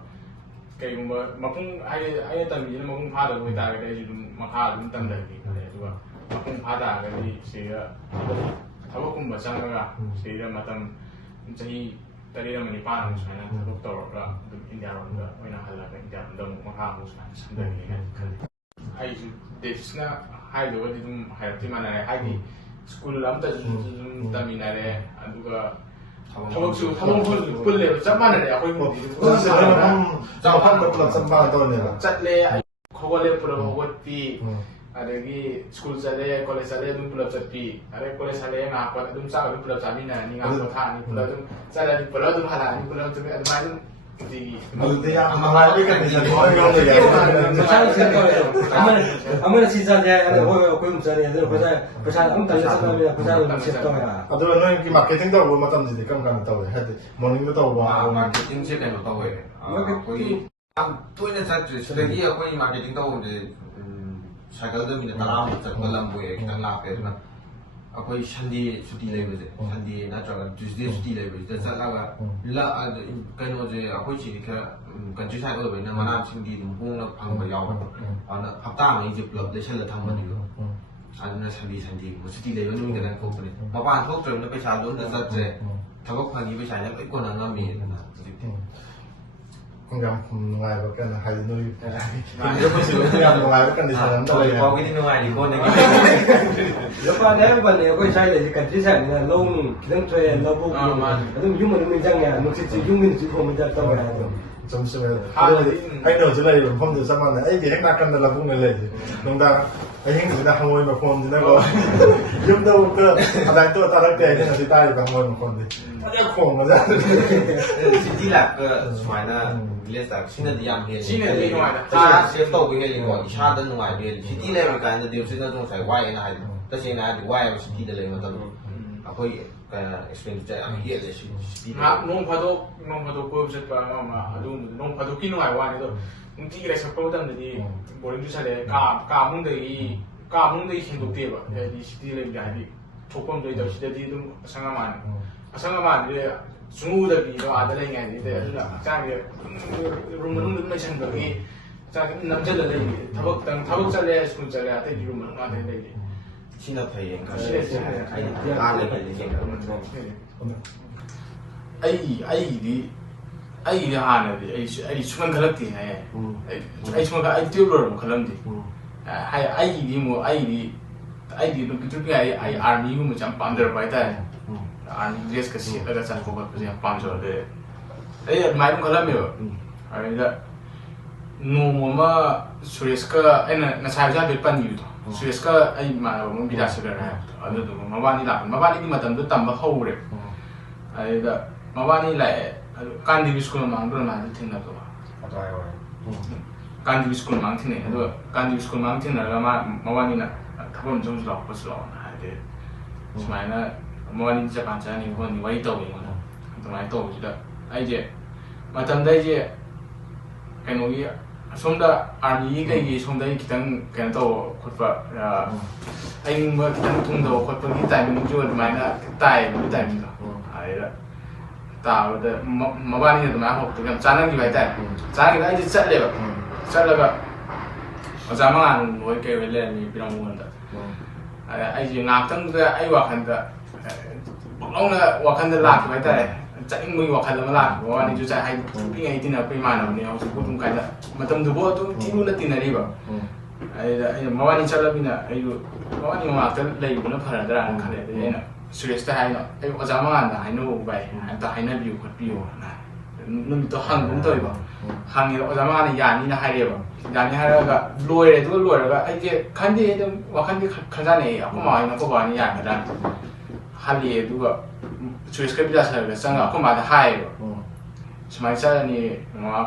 ꯀꯩꯒꯨꯝꯕ ꯃꯄꯨꯡ ꯑꯩꯅ ꯇꯝꯃꯤꯁꯤꯅ ꯃꯄꯨꯡ ꯐꯥꯗꯕ ꯑꯣꯏꯇꯥꯔꯒꯗꯤ ꯑꯩꯁꯨ ꯑꯗꯨꯝ ꯃꯈꯥ ꯑꯗꯨꯝ ꯇꯝꯊꯒꯦ ꯈꯜꯂꯦ ꯑꯗꯨꯒ ꯃꯄꯨꯡ ꯐꯥ ꯇꯥꯔꯒꯗꯤ ꯁꯤꯗ ꯊꯕꯛꯀꯨꯝꯕ ꯆꯪꯉꯒ ꯁꯤꯗ ꯃꯇꯝ ꯆꯍꯤ 8 ꯑꯃ 9 ꯑꯃ ꯁꯨꯃꯥꯏꯅ ꯊꯕꯛ ꯇꯧꯔꯒ ꯑꯗꯨꯝ ꯏꯟꯗꯤꯌꯥꯔꯣꯝꯗ ꯑꯣꯏꯅ ꯍꯜꯂꯒ ꯏꯟꯗꯤꯌꯥꯔꯣꯝꯗ ꯑꯃꯨꯛ ꯃꯈꯥ ꯑꯃꯨꯛ ꯁꯨꯃꯥꯏꯅ ꯁꯝꯊꯒꯦ ꯍꯥꯏꯅ ꯈꯜꯂꯤ ꯑꯩꯁꯨ ꯗꯦꯁꯤꯁꯅ ꯍꯥꯏꯗꯨꯒꯗꯤ ꯑꯗꯨꯝ ꯍꯥꯏꯔꯞꯇꯤ ꯃꯥꯟꯅꯔꯦ ꯍꯥꯏꯗꯤ ꯁ꯭ꯀꯨꯜ ꯑꯃꯇꯁꯨ ꯑꯗꯨꯝ ꯇꯝꯃꯤꯟꯅꯔꯦ ꯑꯗꯨꯒ ꯊꯕꯛꯁꯨ ꯄꯨꯜꯂꯦꯕ ꯆꯞ ꯃꯥꯟꯅꯔꯦ ꯑꯩꯈꯣꯏ ꯃꯐꯝꯗ ꯄꯨꯂꯞ ꯆꯠꯄ ꯇꯧꯅꯦꯕ ꯆꯠꯂꯦ ꯍꯧꯒꯠꯂꯦ ꯄꯨꯂꯞ ꯍꯧꯒꯠꯄꯤ ꯑꯗꯒꯤ ꯁ꯭ꯀꯨꯜ ꯆꯠꯂꯦ ꯀꯣꯂꯦꯖ ꯆꯠꯂꯦ ꯑꯗꯨꯝ ꯄꯨꯂꯞ ꯆꯠꯄꯤ ꯑꯗꯩ ꯀꯣꯂꯦꯖ ꯍꯜꯂꯛꯑꯦ ꯉꯥꯏꯍꯥꯛ ꯑꯗꯨꯝ ꯆꯥꯛ ꯑꯗꯨꯝ ꯄꯨꯂꯞ ꯆꯥꯃꯤꯟꯅꯔꯅꯤ ꯉꯥꯏꯍꯥꯛ ꯄꯣꯊꯥꯔꯅꯤ ꯄꯨꯂꯞ ꯑꯗꯨꯝ ꯆꯠꯂꯅꯤ ꯄꯨꯂꯞ ꯑꯗꯨꯝ ꯍꯜꯂꯛꯑꯅꯤ ꯄꯨꯂꯞ ꯑꯗꯨꯃꯥꯏꯅ ꯑꯗꯨꯝ ꯑꯗꯨꯗꯤ ꯌꯥꯝ ꯅꯨꯡꯉꯥꯏꯕꯒꯤ ꯀꯟꯗꯤꯁꯟ ꯑꯃꯅ ꯁꯤ ꯆꯠꯂꯦ ꯍꯥꯏꯔꯒ ꯍꯣꯏ ꯑꯩꯈꯣꯏ ꯑꯃꯨꯛ ꯆꯠꯂꯦ ꯑꯗꯨꯅ ꯄꯩꯁꯥ ꯑꯗꯨꯝ ꯇꯜꯂ ꯆꯠꯅꯕꯅꯤꯅ ꯄꯩꯁꯥ ꯑꯗꯨꯝ ꯁꯦꯞ ꯇꯧꯋꯦ ꯑꯗꯨꯒ ꯅꯣꯏꯒꯤ ꯃꯥꯔꯀꯦꯇꯤꯡ ꯇꯧꯕ ꯃꯇꯝꯁꯤꯗꯤ ꯀꯔꯝ ꯀꯥꯟꯗ ꯇꯧꯋꯦ ꯍꯥꯏꯗꯤ ꯃꯣꯔꯅꯤꯡꯗ ꯇꯧꯕ ꯃꯥꯔꯀꯦꯇꯤꯡꯁꯦ ꯀꯩꯅꯣ ꯇꯧꯋꯦ ꯑꯩꯈꯣꯏ ꯌꯥꯝ ꯇꯣꯏꯅ ꯆꯠꯇ꯭ꯔꯦ ꯁꯤꯗꯒꯤ ꯑꯩꯈꯣই ꯃꯥꯔꯀꯦꯇꯤꯡ ꯇꯧꯕꯁꯦ ꯁꯥꯏꯀꯜꯗ ꯃꯤꯅꯤꯠ 10 ꯆꯠꯄ ꯂꯝ ꯑꯣꯏꯌꯦ ꯈꯤꯇꯪ ꯂꯥꯞꯄꯦ ꯑꯗꯨꯅ ꯑꯩꯈꯣꯏ ꯁꯟꯗꯦ ꯁꯨꯇꯤ ꯂꯩꯕꯁꯦ ꯁꯟꯗꯦ ꯅꯠꯇ꯭ꯔꯒ ꯇ꯭ꯌꯨꯁꯗꯦ ꯁꯨꯇꯤ ꯂꯩꯕꯁꯤꯗ ꯆꯠꯂꯒ ꯀꯩꯅꯣꯁꯦ ꯑꯩꯈꯣꯏ ꯁꯤꯗꯤ ꯈꯔ ꯀꯟꯇ꯭ꯔꯤ ꯁꯥꯏꯠ ꯑꯣꯏꯕꯅꯤꯅ ꯃꯅꯥ ꯃꯁꯤꯡꯗꯤ ꯑꯗꯨꯝ ꯍꯣꯡꯅ ꯐꯪꯕ ꯌꯥꯎꯋꯦ ꯑꯗꯨꯅ ꯍꯞꯇꯥ ꯑꯃꯒꯤꯁꯦ ꯄꯨꯂꯞ ꯂꯩꯁꯜꯂ ꯊꯝꯕꯅꯦꯕ ꯑꯗꯨꯅ ꯁꯟꯗꯦꯒꯨꯝꯕ ꯁꯨꯇꯤ ꯂꯩꯕ ꯅꯨꯃꯤꯠ ꯈꯛꯇꯪ ꯊꯣꯛꯄꯅꯦ ꯃꯄꯥꯟ ꯊꯣꯛꯇ꯭ꯔꯕꯅꯤꯅ ꯄꯩꯁꯥꯗꯣ ꯑꯝꯇ ꯆꯠꯇ꯭ꯔꯦ ꯊꯕꯛ ꯐꯪꯉꯤ ꯄꯩꯁꯥꯅ ꯂꯣꯏ ꯀꯣꯟꯅ ꯉꯝꯃꯤ ꯑꯗꯨꯅ ꯍꯧꯖꯤꯛꯇꯤ ꯌꯥꯝ ꯅꯨꯡꯉꯥꯏꯕ ꯀꯩꯅꯣ ꯍꯥꯏꯗꯤ ꯅꯣꯏ ꯌꯥꯝ ꯅꯨꯡꯉꯥꯏꯕ ꯀꯟꯗꯤꯁꯟ ꯑꯃ ꯇꯧꯋꯦ ꯐꯥꯎꯒꯤꯗꯤ ꯅꯨꯡꯉꯥꯏꯔꯤ ꯈꯣꯠꯅꯒꯤ ꯖꯄꯥꯟ ꯍꯥꯏꯔꯤꯕꯅꯤ ꯑꯩꯈꯣꯏ ꯁ꯭ꯋꯥꯏꯗꯗꯤ ꯀꯟꯇ꯭ꯔꯤ ꯁꯥꯏꯠꯅꯤꯅ ꯂꯧ ꯈꯤꯇꯪ ꯊꯣꯛꯑꯦ ꯂꯧꯕꯨꯛ ꯑꯗꯨꯝ ꯌꯨꯝ ꯑꯗꯨꯝ ꯆꯪꯉꯦ ꯅꯨꯡꯁꯤꯠꯁꯨ ꯌꯨꯝꯒꯤ ꯅꯨꯡꯁꯤꯠ ꯍꯣꯡꯕ ꯇꯧꯋꯦ ꯍꯥꯏꯗꯣ ꯆꯨꯝ ꯆꯨꯝꯃꯦ ꯑꯩꯅ ꯍꯧꯖꯤꯛ ꯂꯩꯔꯤꯕ ꯃꯐꯝꯗꯨ ꯆꯞ ꯃꯥꯟꯅꯩ ꯑꯩꯒꯤ ꯍꯦꯛ ꯅꯥꯀꯟꯗ ꯂꯧꯕꯨꯛꯅ ꯂꯩꯔꯤ ꯅꯨꯡꯗꯥꯡ ꯑꯍꯤꯡꯁꯤꯗ ꯍꯪꯉꯣꯏ ꯃꯈꯣꯟꯁꯤꯅꯀꯣ ꯌꯨꯝꯗꯕꯨꯛꯇ ꯑꯗꯥꯏꯇꯣ ꯇꯥꯔꯛꯇꯦ ꯑꯩꯅ ꯍꯧꯖꯤꯛ ꯇꯥꯔꯤꯕ ꯍꯪꯉꯣꯏ ꯃꯈꯣꯟꯗꯤ ꯐꯖꯅ ꯈꯣꯡꯕꯖꯥꯠꯅꯤ ꯁꯤꯇꯤ ꯂꯥꯏꯐꯀ ꯁꯨꯃꯥꯏꯅ ꯚꯤꯂꯦꯖ ꯂꯥꯏꯐ ꯁꯤꯅꯗꯤ ꯌꯥꯝ ꯍꯦꯜꯂꯤ ꯁꯤꯅꯗꯤ ꯅꯨꯡꯉꯥꯏꯅ ꯏꯁꯥ ꯁꯦꯐ ꯇꯧꯕ ꯍꯦꯜꯂꯤꯀꯣ ꯏꯁꯥꯗ ꯅꯨꯡꯉꯥꯏꯕ ꯍꯦꯜꯂꯤ ꯁꯤꯇꯤ ꯂꯩꯕ ꯀꯥꯟꯗ ꯗꯦꯕꯁꯤꯅꯁꯨ ꯉꯁꯥꯏ ꯋꯥꯏꯑꯦꯅ ꯍꯥꯏꯗꯣ ꯇꯁꯦꯡꯅ ꯍꯥꯏꯔꯗꯤ ꯋꯥꯏꯑꯦꯕ ꯁꯤꯇꯤꯗ ꯂꯩꯕ ꯃꯇꯝꯗ ꯑꯩꯈꯣꯏ ꯑꯦꯛꯁꯄꯦꯟꯗꯤꯆꯔ ꯌꯥꯝ ꯍꯦꯜꯂꯦ ꯁꯤꯇꯤ ꯅꯣꯡ ꯐꯥꯗꯣꯛ ꯀꯣꯏꯕ ꯆꯠꯄ ꯑꯃ ꯑꯗꯨꯒꯨꯝꯕꯗ ꯅꯣꯡ ꯐꯥꯗꯣꯛꯀꯤ ꯅꯨꯡꯉꯥꯏꯕ ꯋꯥꯅꯤ ꯑꯗꯣ ꯅꯨꯡꯇꯤꯒꯤ ꯂꯩꯁꯛꯄ ꯃꯇꯝꯗꯗꯤ ꯕꯣꯔꯤꯡ ꯆꯨꯁꯜꯂꯛꯑꯦ ꯀꯥ ꯃꯅꯨꯡꯗꯒꯤ ꯍꯦꯟꯗꯣꯛꯇꯦꯕ ꯍꯥꯏꯗꯤ ꯁꯤꯇꯤ ꯂꯩꯕꯗ ꯍꯥꯏꯗꯤ ꯊꯣꯛꯐꯝ ꯂꯩꯇꯕ ꯁꯤꯗꯗꯤ ꯑꯗꯨꯝ ꯑꯁꯪ ꯑꯃꯥꯟꯁꯦ ꯁꯨꯡꯎꯗꯕꯤꯗꯣ ꯑꯥꯗ ꯂꯩꯉꯥꯏꯗꯤ ꯑꯗꯨꯅ ꯍꯛꯆꯥꯡꯁꯦ ꯔꯨꯝ ꯃꯅꯨꯡꯗ ꯑꯗꯨꯝ ꯂꯩꯁꯟꯕꯒꯤ ꯍꯛꯆꯥꯡꯁꯦ ꯑꯗꯨꯝ ꯅꯝꯁꯤꯜꯂ ꯂꯩꯔꯤ ꯊꯕꯛ ꯆꯠꯂꯦ ꯁ꯭ꯀꯨꯜ ꯆꯠꯂꯦ ꯑꯇꯩꯗꯤ ꯔꯨꯝ ꯃꯅꯨꯡ ꯉꯥꯛꯇ ꯂꯩꯔꯤ ꯁꯤꯅ ꯐꯩꯌꯦ ꯑꯩꯒꯤꯗꯤ ꯍꯥꯟꯅꯗꯤ ꯑꯩ ꯁꯨꯡꯈꯟ ꯈꯜꯂꯛꯇꯦ ꯍꯥꯏ ꯑꯩ ꯇꯨꯌꯦꯜꯞ ꯂꯣꯏꯔꯕ ꯈꯜꯂꯝꯗꯦ ꯑꯩꯗꯤ ꯑꯗꯨꯝ ꯄꯤꯛꯇ꯭ꯔꯨꯄꯤꯉꯩ ꯑꯩ ꯑꯥꯔꯃꯤꯒꯨꯝꯕꯁꯦ ꯌꯥꯝ ꯄꯥꯝꯖꯔꯛꯄ ꯍꯥꯏꯇꯥꯔꯦ ꯑꯥꯔꯃꯤ ꯗ꯭ꯔꯦꯁꯀ ꯁꯦꯠꯂꯒ ꯆꯠꯄ ꯈꯣꯠꯄꯁꯦ ꯌꯥꯝ ꯄꯥꯝꯖꯕꯗꯦ ꯑꯩ ꯑꯗꯨꯃꯥꯏꯅ ꯑꯗꯨꯝ ꯈꯜꯂꯝꯃꯦꯕ ꯑꯗꯨꯗ ꯅꯣꯡꯃ ꯑꯃ ꯁꯨꯔꯦꯁꯀ ꯑꯩꯅ ꯉꯁꯥꯏ ꯍꯧꯖꯤꯛ ꯍꯥꯏꯐꯦꯠ ꯄꯟꯈꯤꯕꯗꯣ ꯁꯨꯔꯦꯁꯀ ꯑꯩ ꯏꯃꯥꯟꯅꯕ ꯑꯃ ꯕꯤꯗꯥꯁꯒꯔ ꯍꯥꯏꯕꯗꯣ ꯑꯗꯨꯗꯨꯒ ꯃꯕꯥꯅꯤ ꯂꯥꯛꯄꯅꯤ ꯃꯕꯥꯅꯤꯗꯤ ꯃꯇꯝꯗꯣ ꯇꯝꯕ ꯍꯧꯔꯦ ꯑꯗꯨꯗ ꯃꯕꯥꯅꯤ ꯂꯥꯛꯑꯦ ꯑꯗꯨ ꯀꯥꯟꯗꯤꯕꯤ ꯁ꯭ꯀꯨꯜ ꯃꯃꯥꯡꯗ ꯑꯗꯨꯃꯥꯏꯅ ꯊꯦꯡꯅꯕ ꯀꯥꯟꯗꯤꯕꯤ ꯁ꯭ꯀꯨꯜ ꯃꯃꯥꯡ ꯊꯦꯡꯅꯩ ꯑꯗꯨꯒ ꯀꯥꯟꯗꯤꯕꯤ ꯁ꯭ꯀꯨꯜ ꯃꯃꯥꯡ ꯊꯦꯡꯅꯔꯒ ꯃꯕꯥꯅꯤꯅ ꯊꯕꯛ ꯑꯃ ꯆꯪꯁꯨ ꯂꯥꯛꯑꯣ ꯈꯣꯠꯁꯨ ꯂꯥꯛꯑꯣꯅ ꯍꯥꯏꯗꯤ ꯁꯨꯃꯥꯏꯅ ꯃꯕꯥꯅꯤ ꯖꯄꯥꯟ ꯆꯠꯅꯤ ꯈꯣꯠꯅꯤ ꯋꯥꯔꯤ ꯇꯧꯋꯦ ꯑꯩꯉꯣꯟꯗ ꯑꯗꯨꯃꯥꯏꯅ ꯇꯧꯕꯁꯤꯗ ꯑꯩꯁꯦ ꯃꯇꯝꯗ ꯑꯩꯁꯦ ꯀꯩꯅꯣꯒꯤ ꯑꯁꯣꯝꯗ ꯑꯥꯔꯃꯤꯒꯤ ꯀꯩꯒꯤ ꯁꯣꯝꯗ ꯑꯩ ꯈꯤꯇꯪ ꯀꯩꯅꯣ ꯇꯧꯕ ꯈꯣꯠꯄ ꯑꯏꯪꯕ ꯈꯤꯇꯪ ꯊꯨꯡꯗꯕ ꯈꯣꯠꯄꯒꯤ ꯇꯥꯏꯃꯤꯡꯁꯨ ꯑꯗꯨꯃꯥꯏꯅ ꯇꯥꯏꯌꯦꯕ ꯑꯗꯨ ꯇꯥꯏꯃꯤꯡꯗꯣ ꯑꯗꯨꯗ ꯇꯥꯕꯗ ꯃꯕꯥꯅꯤꯅ ꯑꯗꯨꯃꯥꯏꯅ ꯍꯧꯔꯛꯄꯗ ꯌꯥꯝ ꯆꯥꯟꯅꯈꯤꯕ ꯍꯥꯏꯇꯥꯔꯦ ꯆꯥꯟꯅꯈꯤꯕ ꯑꯩꯁꯦ ꯆꯠꯂꯒ ꯑꯣꯖꯥ ꯃꯉꯥꯟ ꯍꯣꯏ ꯀꯩ ꯍꯣꯏ ꯂꯩꯔꯝꯃꯤ ꯄꯤꯔꯝꯉꯣꯟꯗ ꯑꯗ ꯑꯩꯁꯦ ꯉꯥꯏꯍꯥꯛꯇꯪꯗꯨꯗ ꯑꯩ ꯋꯥꯈꯜꯗ ꯄꯨꯛꯂꯥꯎꯅ ꯋꯥꯈꯜꯗ ꯂꯥꯛꯈꯤꯕ ꯍꯥꯏꯇꯥꯔꯦ ꯆꯠꯅꯤꯡꯕꯒꯤ ꯋꯥꯈꯜ ꯑꯃ ꯂꯥꯛꯈꯤꯕ ꯃꯕꯥꯅꯤꯁꯨ ꯍꯥꯏꯗꯤ ꯄꯤꯛꯏꯉꯩ ꯇꯤꯟꯅꯔꯛꯄ ꯏꯃꯥꯟꯅꯕꯅꯤ ꯍꯧꯖꯤꯛꯄꯨ ꯑꯗꯨꯝ ꯀꯥꯏꯗ ꯃꯇꯝꯗꯨꯕꯨ ꯑꯗꯨꯝ ꯊꯤꯂꯨꯅ ꯇꯤꯟꯅꯔꯤꯕ ꯑꯗꯨꯗ ꯑꯩꯅ ꯃꯕꯥꯅꯤ ꯆꯠꯂꯕꯅꯤꯅ ꯑꯩꯁꯨ ꯃꯕꯥꯅꯤ ꯃꯃꯥꯡꯗ ꯂꯩꯕꯅ ꯐꯔꯗ꯭ꯔꯥꯅ ꯈꯜꯂꯦ ꯑꯗꯨꯗꯤ ꯑꯩꯅ ꯁꯨꯔꯦꯁꯇ ꯍꯥꯏꯅ ꯑꯩ ꯑꯣꯖꯥ ꯃꯉꯥꯟꯗ ꯍꯥꯏꯅꯧ ꯚꯥꯏ ꯑꯝꯇ ꯍꯥꯏꯅꯕꯤꯌꯨ ꯈꯣꯠꯄꯤꯌꯨꯅ ꯅꯨꯃꯤꯠꯇꯣ ꯍꯪꯒꯨꯝ ꯇꯧꯋꯦꯕ ꯍꯪꯉꯦꯕ ꯑꯣꯖꯥ ꯃꯉꯥꯟꯅ ꯌꯥꯅꯤꯅ ꯍꯥꯏꯔꯛꯑꯦꯕ ꯌꯥꯅꯤ ꯍꯥꯏꯔꯒ ꯂꯣꯏꯔꯦ ꯑꯗꯨꯒ ꯂꯣꯏꯔꯒ ꯑꯩꯁꯦ ꯈꯟꯗꯦ ꯑꯗꯨꯝ ꯋꯥꯈꯟꯗꯤ ꯈꯟꯖꯥꯟꯅꯩ ꯑꯩꯈꯣꯏ ꯃꯥ ꯍꯣꯏꯅ ꯑꯩꯈꯣꯏ ꯕꯥꯅ ꯌꯥꯒꯗ꯭ꯔꯥꯅ ꯍꯜꯂꯛꯑꯦ ꯑꯗꯨꯒ ꯁꯨꯔꯦꯁꯀ ꯕꯤꯗꯥꯁꯒꯔꯒ ꯆꯪꯉꯒ ꯑꯩꯈꯣꯏ ꯃꯥꯗ ꯍꯥꯏꯌꯦꯕ ꯁꯨꯃꯥꯏꯅ ꯆꯠꯂꯅꯤ ꯃꯃꯥ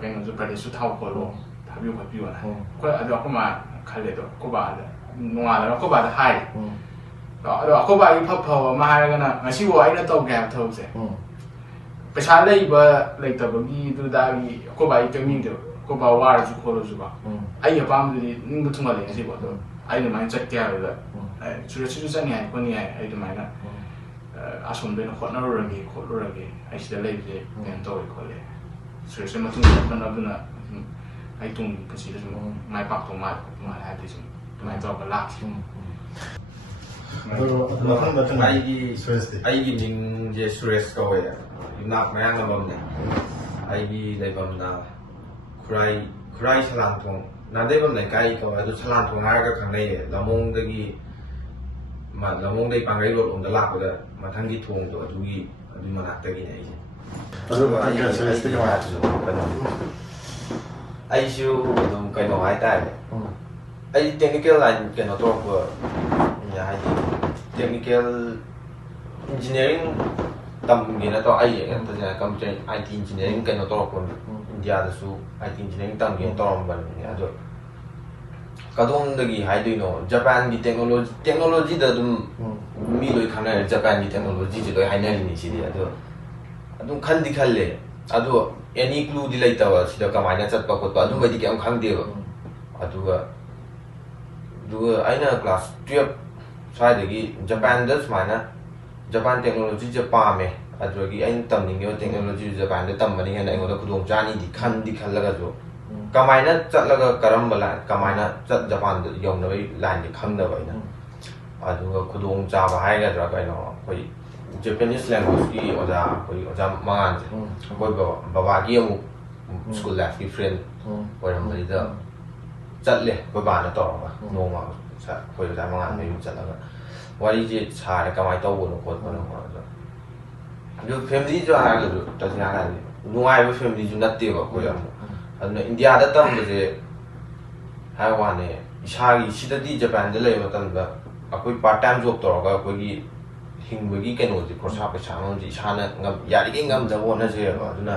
ꯀꯩꯅꯣꯁꯨ ꯄ꯭ꯔꯗꯦꯁꯁꯨ ꯊꯥꯎ ꯈꯣꯠꯂꯣ ꯊꯥꯕꯤꯌꯨ ꯈꯣꯠꯄꯤꯌꯨꯅ ꯑꯩꯈꯣꯏ ꯑꯗꯣ ꯑꯩꯈꯣꯏ ꯃꯥ ꯈꯜꯂꯦ ꯑꯗꯣ ꯑꯩꯈꯣꯏ ꯕꯥꯗ ꯅꯣꯡꯉꯥꯜꯂꯒ ꯑꯩꯈꯣꯏ ꯕꯥꯗ ꯍꯥꯏꯔꯦ ꯑꯗꯣ ꯑꯩꯈꯣꯏ ꯕꯥꯒꯤ ꯐꯕ ꯑꯃ ꯍꯥꯏꯔꯒꯅ ꯉꯁꯤꯐꯥꯎ ꯑꯩꯅ ꯇꯧꯒꯦ ꯍꯥꯏꯕ ꯊꯕꯛꯁꯦ ꯄꯩꯁꯥ ꯂꯩꯕ ꯂꯩꯇꯕꯒꯤꯗꯨꯗꯒꯤ ꯑꯩꯈꯣꯏ ꯕꯥꯒꯤ ꯀꯩꯝ ꯌꯦꯡꯗꯦꯕ ꯑꯩꯈꯣꯏ ꯕꯥ ꯋꯥꯔꯁꯨ ꯈꯣꯠꯂꯁꯨꯀꯣ ꯑꯩꯒꯤ ꯑꯄꯥꯝꯕꯗꯨꯗꯤ ꯅꯤꯡꯕ ꯊꯨꯡꯍꯜꯂꯦ ꯉꯁꯤꯐꯥꯎ ꯑꯗꯣ ꯑꯩ ꯑꯗꯨꯃꯥꯏꯅ ꯆꯠꯀꯦ ꯍꯥꯏꯕꯗ ꯁꯨꯔꯦꯁꯁꯤꯁꯨ ꯆꯠꯅꯤ ꯍꯥꯏ ꯈꯣꯠꯅꯤ ꯍꯥꯏ ꯑꯩ ꯑꯗꯨꯃꯥꯏꯅ ꯑꯁꯣꯝꯗ ꯑꯣꯏꯅ ꯍꯣꯠꯅꯔꯨꯔꯒꯦ ꯈꯣꯠꯂꯨꯔꯒꯦ ꯑꯩ ꯁꯤꯗ ꯂꯩꯕꯁꯦ ꯀꯩꯅꯣ ꯇꯧꯋꯦ ꯈꯣꯠꯂꯦ ꯁ꯭ꯇ꯭ꯔꯦꯁꯁꯦ ꯃꯇꯨꯡꯗ ꯍꯣꯠꯅꯕꯗꯨꯅ ꯑꯩ ꯇꯨꯡ ꯄꯨꯟꯁꯤꯗ ꯁꯨꯝ ꯃꯥꯏ ꯄꯥꯛꯇꯧ ꯃꯥꯜꯂꯦ ꯍꯥꯏꯕꯗꯤ ꯁꯨꯝ ꯑꯗꯨꯃꯥꯏꯅ ꯇꯧꯔꯒ ꯂꯥꯛꯈꯤ ꯑꯩꯒꯤ ꯃꯤꯡꯁꯦ ꯁꯨꯔꯦꯁ ꯀꯧꯋꯦ ꯌꯨꯝꯅꯥꯛ ꯃꯌꯥꯡꯂꯝꯕꯝꯅꯦ ꯑꯩꯒꯤ ꯂꯩꯐꯝꯅ ꯈꯨꯔꯥꯏ ꯁꯂꯥꯟꯊꯣꯡ ꯅꯥꯟꯗꯩꯕꯝ ꯂꯩꯀꯥꯏ ꯀꯧꯋꯦ ꯑꯗꯨ ꯁꯂꯥꯟꯊꯣꯡ ꯍꯥꯏꯔꯒ ꯈꯪꯅꯩꯌꯦ ꯂꯝꯃꯣꯡꯗꯒꯤ ꯄꯥꯡꯒꯩ ꯔꯣꯗꯂꯣꯝꯗ ꯂꯥꯛꯄꯗ ꯃꯊꯪꯒꯤ ꯊꯣꯡꯗꯣ ꯑꯗꯨꯒꯤ ꯃꯅꯥꯛꯇꯒꯤꯅꯦ ꯑꯩꯁꯦ ꯑꯩꯁꯨ ꯑꯗꯨꯝ ꯀꯩꯅꯣ ꯍꯥꯏꯇꯥꯔꯦ ꯑꯩ ꯇꯦꯛꯅꯤꯀꯦꯜ ꯂꯥꯏꯟ ꯀꯩꯅꯣ ꯇꯧꯔꯛꯄ ꯍꯥꯏꯗꯤ ꯇꯦꯛꯅꯤꯀꯦꯜ ꯏꯟꯖꯤꯅꯤꯌꯥꯔꯤꯡ ꯇꯝꯒꯦꯅ ꯇꯧ ꯑꯩ ꯀꯝꯄ꯭ꯌꯨꯇꯔ IT ꯏꯟꯖꯤꯅꯤꯌꯥꯔꯤꯡ ꯀꯩꯅꯣ ꯇꯧꯔꯛꯄ ꯏꯟꯗꯤꯌꯥꯗꯁꯨ IT ꯏꯟꯖꯤꯅꯤꯌꯥꯔꯤꯡ ꯇꯝꯒꯦꯅ ꯇꯧꯔꯝꯕꯅꯦ ꯑꯗꯣ ꯀꯗꯣꯝꯗꯒꯤ ꯍꯥꯏꯗꯣꯏꯅꯣ ꯖꯄꯥꯟꯒꯤ ꯇꯦꯛꯅꯣꯂꯣꯖꯤꯗ ꯑꯗꯨꯝ ꯃꯤ ꯂꯣꯏ ꯈꯪꯅꯔꯦ ꯖꯄꯥꯟꯒꯤ ꯇꯦꯛꯅꯣꯂꯣꯖꯤꯁꯦ ꯂꯣꯏ ꯍꯥꯏꯅꯔꯤꯅꯤ ꯁꯤꯗꯤ ꯑꯗꯣ ꯑꯗꯨꯝ ꯈꯟꯗꯤ ꯈꯜꯂꯦ ꯑꯗꯣ ꯑꯦꯅꯤ ꯀ꯭ꯂꯨꯗꯤ ꯂꯩꯇꯕ ꯁꯤꯗ ꯀꯃꯥꯏꯅ ꯆꯠꯄ ꯈꯣꯠꯄ ꯑꯗꯨꯝꯕꯗꯤ ꯀꯩꯝ ꯈꯪꯗꯦꯕ ꯑꯗꯨꯒ ꯑꯩꯅ ꯀ꯭ꯂꯥꯁ 12 ꯁ꯭ꯋꯥꯏꯗꯒꯤ ꯖꯄꯥꯟꯗ ꯁꯨꯃꯥꯏꯅ ꯖꯄꯥꯟ ꯇꯦꯛꯅꯣꯂꯣꯖꯤꯁꯦ ꯄꯥꯝꯃꯦ ꯑꯗꯨꯗꯒꯤ ꯑꯩꯅ ꯇꯝꯅꯤꯡꯉꯤꯕ ꯇꯦꯛꯅꯣꯂꯣꯖꯤꯁꯦ ꯖꯄꯥꯟꯗ ꯇꯝꯕꯅꯤ ꯍꯦꯟꯅ ꯑꯩꯉꯣꯟꯗ ꯈꯨꯗꯣꯡꯆꯥꯅꯤꯗꯤ ꯈꯜꯂꯒꯁꯨ ꯀꯃꯥꯏꯅ ꯆꯠꯂꯒ ꯀꯔꯝꯕ ꯂꯥꯏꯟ ꯀꯃꯥꯏꯅ ꯖꯄꯥꯟꯗ ꯌꯧꯅꯕꯒꯤ ꯂꯥꯏꯟꯗꯤ ꯈꯪꯗꯕ ꯑꯩꯅ ꯑꯗꯨꯒ ꯈꯨꯗꯣꯡꯆꯥꯕ ꯍꯥꯏꯒꯗ꯭ꯔꯥ ꯀꯩꯅꯣ ꯑꯩꯈꯣꯏ ꯖꯄꯥꯅꯤꯁ ꯂꯦꯡꯒ꯭ꯋꯦꯖꯀꯤ ꯑꯣꯖꯥ ꯃꯉꯥꯟꯁꯦ ꯑꯩꯈꯣꯏ ꯕꯕꯥꯒꯤ ꯑꯃꯨꯛ ꯁ꯭ꯀꯨꯜ ꯂꯥꯏꯐꯀꯤ ꯐ꯭ꯔꯦꯟ ꯑꯣꯏꯔꯝꯕꯁꯤꯗ ꯆꯠꯂꯦ ꯑꯩꯈꯣꯏ ꯕꯥꯅ ꯇꯧꯔꯒ ꯅꯣꯡꯃ ꯑꯩꯈꯣꯏ ꯑꯣꯖꯥ ꯃꯉꯥꯟ ꯃꯌꯨꯝ ꯆꯠꯂꯒ ꯋꯥꯔꯤꯁꯦ ꯁꯥꯔꯦ ꯀꯃꯥꯏꯅ ꯇꯧꯕꯅꯣ ꯈꯣꯠꯄꯅꯣ ꯑꯗꯨ ꯐꯦꯃꯤꯂꯤꯁꯨ ꯍꯥꯏꯔꯒꯁꯨ ꯇꯁꯦꯡꯅ ꯍꯥꯏꯔꯗꯤ ꯅꯨꯡꯉꯥꯏꯕ ꯐꯦꯃꯤꯂꯤꯁꯨ ꯅꯠꯇꯦꯕ ꯑꯩꯈꯣꯏ ꯑꯃꯨꯛ ꯑꯗꯨꯅ ꯏꯟꯗꯤꯌꯥꯗ ꯇꯝꯕꯁꯦ ꯍꯥꯏꯕ ꯋꯥꯅꯦ ꯏꯁꯥꯒꯤ ꯁꯤꯗꯗꯤ ꯖꯄꯥꯟꯗ ꯂꯩꯕ ꯃꯇꯝꯗ ꯑꯩꯈꯣꯏ ꯄꯥꯔꯠ ꯇꯥꯏꯝ ꯖꯣꯕ ꯇꯧꯔꯒ ꯑꯩꯈꯣꯏꯒꯤ ꯍꯤꯡꯕꯒꯤ ꯀꯩꯅꯣꯁꯦ ꯈꯣꯔꯁꯥ ꯄꯩꯁꯥ ꯑꯃꯁꯦ ꯏꯁꯥꯅ ꯌꯥꯔꯤꯉꯩ ꯉꯝꯅꯕ ꯍꯣꯠꯅꯖꯩꯑꯕ ꯑꯗꯨꯅ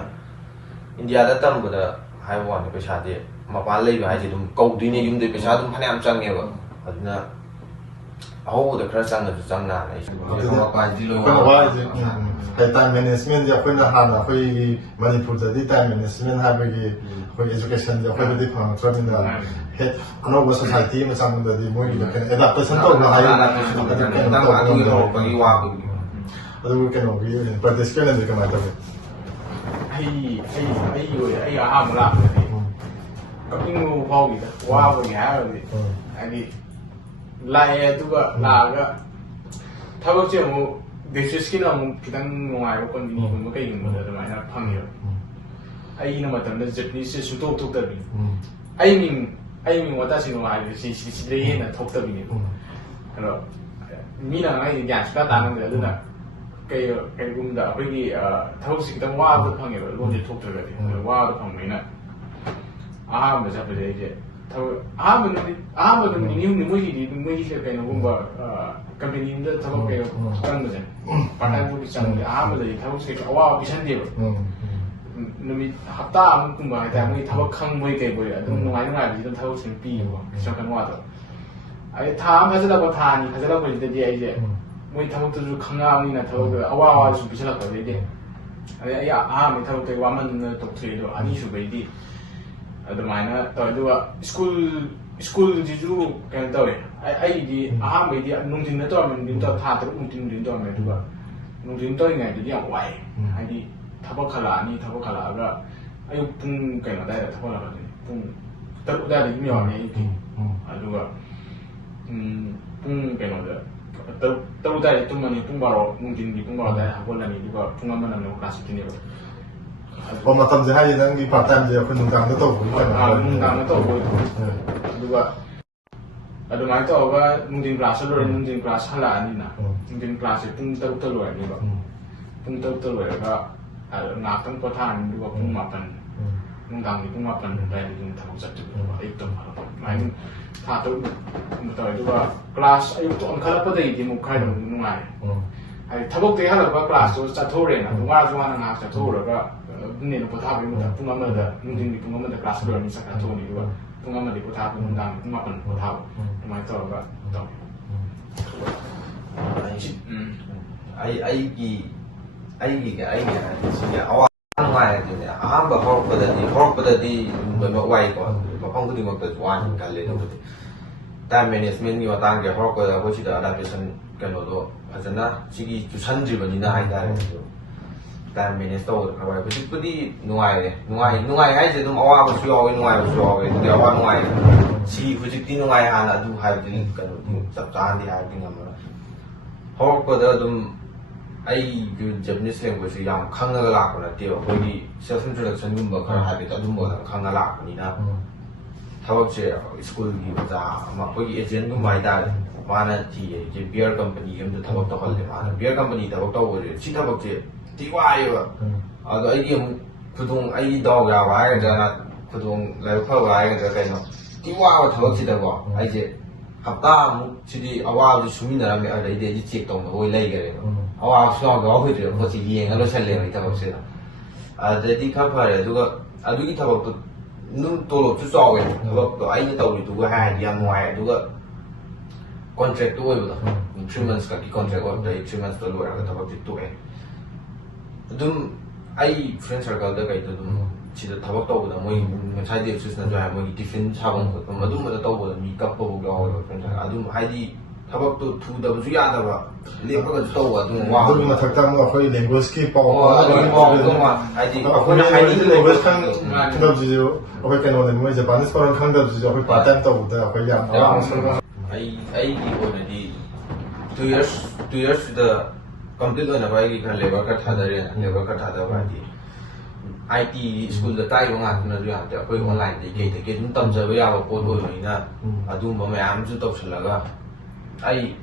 ꯏꯟꯗꯤꯌꯥꯗ ꯇꯝꯕꯗ ꯍꯥꯏꯕ ꯋꯥꯅꯦ ꯄꯩꯁꯥꯁꯦ ꯃꯄꯥꯟ ꯂꯩꯕ ꯍꯥꯏꯁꯦ ꯑꯗꯨꯝ ꯀꯧꯗꯣꯏꯅꯦ ꯌꯨꯝꯗꯩ ꯄꯩꯁꯥ ꯑꯗꯨꯝ ꯐꯅꯌꯥꯝ ꯆꯪꯉꯦꯕ ꯑꯗꯨꯅ ꯑꯍꯧꯕꯗ ꯈꯔ ꯆꯪꯉꯁꯨ ꯆꯪꯅꯥꯅ ꯑꯩꯁꯨ ꯇꯥꯏꯝ ꯃꯦꯅꯦꯖꯃꯦꯟꯁꯦ ꯑꯩꯈꯣꯏꯅ ꯍꯥꯟꯅ ꯑꯩꯈꯣꯏꯒꯤ ꯃꯅꯤꯄꯨꯔꯗꯗꯤ ꯇꯥꯏꯝ ꯃꯦꯅꯦꯖꯃꯦꯟ ꯍꯥꯏꯕꯒꯤ ꯑꯩꯈꯣꯏ ꯑꯦꯖꯨꯀꯦꯁꯟꯁꯦ ꯑꯩꯈꯣꯏꯗꯗꯤ ꯐꯪꯉꯛꯇ꯭ꯔꯕꯅꯤꯅ ꯑꯅꯧꯕ ꯁꯣꯁꯥꯏꯇꯤ ꯑꯃ ꯆꯪꯕꯗꯗꯤ ꯃꯣꯏꯒꯤꯗ ꯀꯩꯅꯣ ꯑꯦꯗꯥꯞꯇꯦꯁꯟ ꯇꯧꯕ ꯑꯗꯨꯒ ꯀꯩꯅꯣꯒꯤ ꯄ꯭ꯔꯗꯦꯁꯀꯤ ꯑꯣꯏꯅꯗꯤ ꯀꯃꯥꯏꯅ ꯇꯧꯒꯦ ꯑꯩ ꯑꯍꯥꯟꯕ ꯂꯥꯛꯄꯗꯗꯤ ꯀꯞꯅꯤꯡꯕ ꯐꯥꯎꯈꯤꯗ ꯋꯥꯕꯒꯤ ꯍꯥꯏꯔꯒꯗꯤ ꯍꯥꯏꯗꯤ ꯂꯥꯛꯑꯦ ꯑꯗꯨꯒ ꯂꯥꯛꯑꯒ ꯊꯕꯛꯁꯦ ꯑꯃꯨꯛ ꯗꯦꯐꯤꯁꯀꯤꯅ ꯑꯃꯨꯛ ꯈꯤꯇꯪ ꯅꯨꯡꯉꯥꯏꯕ ꯀꯣꯟꯕꯤꯅꯤꯒꯨꯝꯕ ꯀꯩꯒꯨꯝꯕꯗ ꯑꯗꯨꯃꯥꯏꯅ ꯐꯪꯉꯦꯕ ꯑꯩꯅ ꯃꯇꯝꯗ ꯖꯄꯅꯤꯁꯁꯦ ꯁꯨꯡꯊꯣꯛ ꯊꯣꯛꯇꯕꯤ ꯑꯩ ꯃꯤꯡ ꯋꯥꯇꯥꯁꯤꯡ ꯍꯥꯏꯕꯁꯤ ꯁꯤꯗꯩ ꯍꯦꯟꯅ ꯊꯣꯛꯇꯕꯤꯅꯦꯕ ꯑꯗꯣ ꯃꯤꯅ ꯑꯩ ꯒ꯭ꯌꯥꯟ ꯁꯨꯀꯥ ꯇꯥꯅꯤꯡꯗꯦ ꯑꯗꯨꯅ ꯀꯩꯒꯨꯝꯕꯗ ꯑꯩꯈꯣꯏꯒꯤ ꯊꯕꯛꯁꯤ ꯈꯤꯇꯪ ꯋꯥꯕꯗ ꯐꯪꯉꯦꯕ ꯂꯣꯟꯁꯦ ꯊꯣꯛꯇ꯭ꯔꯒꯗꯤ ꯋꯥꯕꯗ ꯐꯪꯕꯅꯤꯅ ꯑꯍꯥꯟꯕ ꯆꯠꯄꯁꯦ ꯑꯩꯁꯦ ꯑꯍꯥꯟꯕ ꯅꯨꯃꯤꯠ ꯅꯤꯅꯤ ꯍꯨꯝꯅꯤ ꯃꯣꯏꯒꯤ ꯀꯩꯅꯣꯒꯨꯝꯕ ꯀꯝꯄꯦꯅꯤ ꯑꯃꯗ ꯊꯕꯛ ꯀꯩꯅꯣ ꯆꯪꯕꯁꯦ ꯄꯥꯔꯠ ꯇꯥꯏꯝ ꯖꯣꯕꯀꯤ ꯆꯪꯕꯁꯦ ꯑꯍꯥꯟꯕꯗꯗꯤ ꯊꯕꯛꯁꯦ ꯀꯩꯁꯨ ꯑꯋꯥꯕ ꯄꯤꯁꯟꯗꯦꯕ ꯅꯨꯃꯤꯠ ꯍꯞꯇꯥ ꯑꯃꯨꯛꯀꯨꯝꯕ ꯍꯥꯏꯇꯥꯔꯦ ꯃꯣꯏ ꯊꯕꯛ ꯈꯪꯕꯣꯏ ꯀꯩꯕꯣꯏ ꯑꯗꯨꯝ ꯅꯨꯡꯉꯥꯏꯕꯁꯤ ꯑꯗꯨꯝ ꯊꯕꯛꯁꯤꯡ ꯄꯤꯌꯦꯕ ꯀꯩꯁꯨ ꯀꯩꯅꯣ ꯋꯥꯗꯕ ꯑꯗꯩ ꯊꯥ ꯑꯃ ꯐꯖꯜꯂꯛꯄ ꯊꯥ ꯑꯅꯤ ꯐꯖꯜꯂꯛꯄꯁꯤꯗꯗꯤ ꯑꯩꯁꯦ ꯃꯣꯏ ꯊꯕꯛꯇꯨꯁꯨ ꯈꯪꯉꯛꯑꯕꯅꯤ나 ꯊꯕꯛꯇꯨ ꯑꯋꯥꯕ ꯁꯨꯝ ꯄꯤꯁꯜꯂꯛꯄꯗꯩꯗꯤ ꯑꯗꯩ ꯑꯩ ꯑꯍꯥꯟꯕꯒꯤ ꯊꯕꯛꯇꯩ ꯋꯥꯃꯟꯗꯅ ꯇꯣꯛꯊꯣꯛꯑꯦ ꯑꯗꯣ ꯑꯅꯤꯁꯨꯕꯩꯗꯤ ꯑꯗꯨꯃꯥꯏꯅ ꯇꯧꯋꯦ ꯑꯗꯨꯒ ꯁ꯭ꯀꯨꯜꯁꯤꯁꯨ ꯀꯩꯅꯣ ꯇꯧꯋꯦ ꯑꯩꯒꯤꯗꯤ ꯑꯍꯥꯟꯕꯩꯗꯤ ꯅꯨꯡꯊꯤꯟꯗ ꯇꯧꯔꯝꯃꯦ ꯅꯨꯡꯊꯤꯟ ꯊꯥ 3 ꯅꯨꯡꯊꯤꯟ ꯇꯧꯔꯝꯃꯦ ꯑꯗꯨꯒ ꯅꯨꯡꯊꯤꯟ ꯇꯧꯔꯤꯉꯩꯗꯗꯤ ꯌꯥꯝ ꯋꯥꯏꯑꯦ ꯍꯥꯏꯗꯤ ꯊꯕꯛ ꯍꯜꯂꯛꯑꯅꯤ ꯊꯕꯛ ꯍꯜꯂꯛꯑꯒ ꯑꯌꯨꯛ ꯄꯨꯡ ꯀꯩꯅꯣ ꯑꯗꯥꯏꯗ ꯊꯕꯛ ꯍꯜꯂꯛꯀꯗꯣꯏꯅꯤ ꯄꯨꯡ 7 ꯑꯗꯥꯏꯗ ꯌꯨꯝ ꯌꯧꯔꯅꯤ ꯑꯌꯨꯛꯀꯤ ꯑꯗꯨꯒ ꯄꯨꯡ ꯀꯩꯅꯣꯗ 7 ꯑꯗꯥꯏꯗ ꯇꯨꯝꯃꯅꯤ ꯄꯨꯡ 12 ꯅꯨꯡꯊꯤꯟꯒꯤ ꯄꯨꯡ 12 ꯑꯗꯥꯏꯗ ꯍꯧꯒꯠꯂꯅꯤ ꯑꯗꯨꯒ ꯄꯨꯡ 1 ꯅꯪꯅꯕ ꯀ꯭ꯂꯥꯁ ꯆꯠꯇꯣꯏꯅꯦꯕ ꯑꯣ ꯃꯇꯝꯁꯦ ꯍꯥꯏꯗꯤ ꯅꯪꯒꯤ ꯄꯥꯔꯠ ꯇꯥꯏꯝꯁꯦ ꯑꯩꯈꯣꯏ ꯅꯨꯡꯗꯥꯡꯗ ꯇꯧꯕꯒꯤ ꯅꯨꯡꯗꯥꯡꯗ ꯇꯧꯕ ꯑꯗꯨꯒ ꯑꯗꯨꯃꯥꯏꯅ ꯇꯧꯔꯒ ꯅꯨꯡꯊꯤꯟ ꯀ꯭ꯂꯥꯁ ꯂꯣꯏꯔꯦ ꯅꯨꯡꯊꯤꯟ ꯀ꯭ꯂꯥꯁ ꯍꯜꯂꯛꯑꯅꯤꯅ ꯅꯨꯡꯊꯤꯟ ꯀ꯭ꯂꯥꯁꯁꯦ ꯄꯨꯡ 6ꯗ ꯂꯣꯏꯔꯅꯤꯕ ꯄꯨꯡ 6ꯗ ꯂꯣꯏꯔꯒ ꯉꯥꯏꯍꯥꯛꯇꯪ ꯄꯣꯊꯥꯔꯅꯤ ꯑꯗꯨꯒ ꯄꯨꯡ 9 ꯅꯨꯡꯗꯥꯡꯒꯤ ꯄꯨꯡ 9 ꯑꯗꯨꯋꯥꯏꯗ ꯑꯗꯨꯝ ꯊꯕꯛ ꯆꯠꯇꯣꯏꯕ ꯑꯌꯨꯛꯇ ꯑꯗꯨꯃꯥꯏꯅ ꯊꯥ 6 ꯇꯧꯋꯦ ꯑꯗꯨꯒ ꯀ꯭ꯂꯥꯁ ꯑꯌꯨꯛꯇ ꯑꯣꯟꯈꯠꯂꯛꯄꯗꯒꯤꯗꯤ ꯑꯃꯨꯛ ꯈꯔ ꯑꯗꯨꯝ ꯅꯨꯡꯉꯥꯏꯔꯦ ꯍꯥꯏꯗꯤ ꯊꯕꯛꯇꯒꯤ ꯍꯜꯂꯛꯄ ꯀ꯭ꯂꯥꯁꯇꯣ ꯆꯠꯊꯣꯛꯎꯔꯦꯅ ꯋꯥꯁꯨ ꯋꯥꯅ ꯉꯥꯏꯍꯥꯛ ꯆꯠꯊꯣꯛꯎꯔꯒ ꯑꯗꯨꯅꯦꯅ ꯄꯣꯊꯥꯕꯒꯤ ꯃꯇꯝ ꯄꯨꯡ 1ꯗ ꯅꯨꯡꯊꯤꯟꯒꯤ ꯄꯨꯡ 1ꯗ ꯀ꯭ꯂꯥꯁ ꯂꯣꯏꯔꯅꯤ ꯆꯥꯛ ꯆꯥꯊꯣꯛꯑꯅꯤ ꯑꯗꯨꯒ ꯄꯨꯡ 1ꯗꯤ ꯄꯣꯊꯥꯕ ꯅꯨꯡꯗꯥꯡꯒꯤ ꯄꯨꯡ 9 ꯄꯣꯊꯥꯕ ꯑꯗꯨꯃꯥꯏꯅ ꯇꯧꯔꯒ ꯇꯧꯋꯦ ꯑꯩꯒꯤ ꯍꯥꯏꯗꯤ ꯑꯋꯥ ꯅꯨꯡꯉꯥꯏꯔꯗꯤꯅꯦ ꯑꯍꯥꯟꯕ ꯍꯧꯔꯛꯄꯗꯗꯤ ꯂꯣꯏꯅꯃꯛ ꯋꯥꯏꯀꯣ ꯃꯐꯝ ꯈꯨꯗꯤꯡꯃꯛꯇꯁꯨ ꯋꯥꯅꯤ ꯈꯜꯂꯦ ꯑꯗꯨꯕꯨꯗꯤ ꯇꯥꯏꯝ ꯃꯦꯅꯦꯖꯃꯦꯟꯒꯤ ꯃꯇꯥꯡꯁꯦ ꯍꯧꯔꯛꯄꯗ ꯑꯩꯈꯣꯏ ꯁꯤꯗ ꯑꯦꯗꯥꯞꯇꯦꯁꯟ ꯀꯩꯅꯣꯗꯣ ꯐꯖꯅ ꯁꯤꯒꯤ ꯆꯨꯁꯟꯗ꯭ꯔꯤꯕꯅꯤꯅ ꯍꯥꯏꯇꯥꯔꯦ time manage တော့ခါပါဘူးပတိနွားရတယ်နွားဟဲ့ကျွန်တော်အဝါကိုရွှေအောင်နွားကိုရွှေအောင်ဒီအဝါနွားရစီခုစစ်တီနွားရဟာလာဒူဟာဒီကတော့စပ်သားနေဟာဒီငါမလားဟောကတော့ဒုံအဲ့ဒီ Japanese language ရအောင်ခန်းငလာကတော့တေကိုဒီ self introduction ဘုံဘခါဟာဒီတော့ဒုံဘောခန်းငလာနီနာ타워체 스쿨이 보자 아마 거기 에전도 많이 다 많은 뒤에 이제 비어 컴퍼니 염도 타워도 걸래 많은 비어 컴퍼니 타워도 오래 치타버체 디와요 아도 아이디 그동 아이디 더 와야 되나 그동 레퍼 와야 되나 디와와 타워치다고 이제 합다 지디 아와도 주민들하면 이제 이제 동도 왜 레이게 아와 수학도 하고 있죠 거기 이행하러 살래요 타워치다 아 데디 카파레 누가 아두기 타워도 눈 또로 주소하고 그것도 아이디 떠오리 누가 하야 뭐야 누가 contract 또 해보다 3 months का की contract और 3 months तो लोग आगे तब तो है तुम आई friend circle दा कहीं तो तुम चीज़ तब तो बोला मैं चाहे देख चीज़ ना जो है मैं tiffin चावल को तो मधुमध तो बोला मेकअप को बोला और friend आदम हाइडी तब तो थू तब जो याद आवा लेकर तो तो आदम वाह ꯑꯗꯨꯒꯤ ꯃꯊꯛꯇ ꯑꯃꯨꯛ ꯑꯩꯈꯣꯏ ꯂꯦꯡꯒ꯭ꯋꯦꯖꯀꯤ ꯄꯥꯎ हाइडी ꯑꯩꯈꯣꯏꯅ ꯍꯥꯏꯗꯤ ꯂꯦꯡꯒ꯭ꯋꯦꯖ ꯈꯪꯗꯕꯁꯤꯁꯨ ꯑꯩꯈꯣꯏ ꯀꯩꯅꯣꯅꯦ ꯃꯣꯏ ꯖꯄꯥꯅꯤꯁ ꯃꯔꯣꯟ ꯈꯪꯗꯕꯁꯤꯁꯨ ꯑꯩꯈꯣꯏ ꯄꯥꯔꯠ ꯇꯥꯏꯝ ꯇꯧꯕꯗ ꯑꯩꯈꯣꯏ ꯌꯥꯝ ꯑꯋꯥꯕ ꯑꯩꯒꯤ ꯑꯣꯏꯅꯗꯤ 2 yearsꯗ complete ꯑꯣꯏꯅꯕ ꯑꯩꯒꯤ ꯈꯔ ꯂꯦꯕꯔ ꯈꯔ ꯊꯥꯗꯔꯦ ꯂꯦꯕꯔ ꯈꯔ ꯊꯥꯗꯕ ꯍꯥꯏꯗꯤ IT ꯁ꯭ꯀꯨꯜꯗ ꯇꯥꯛꯏꯕ ꯉꯥꯛꯇꯅꯁꯨ ꯌꯥꯗꯦ ꯑꯩꯈꯣꯏ ꯑꯣꯟꯂꯥꯏꯟꯗꯒꯤ ꯀꯩꯗꯒꯤ ꯑꯗꯨꯝ ꯇꯝꯖꯕ ꯌꯥꯕ ꯄꯣꯠ ꯑꯣꯏꯕꯅꯤꯅ ꯑꯗꯨꯒꯨꯝꯕ ꯃꯌꯥꯝꯁꯨ ꯇꯧꯁꯜꯂꯒ ꯑꯩ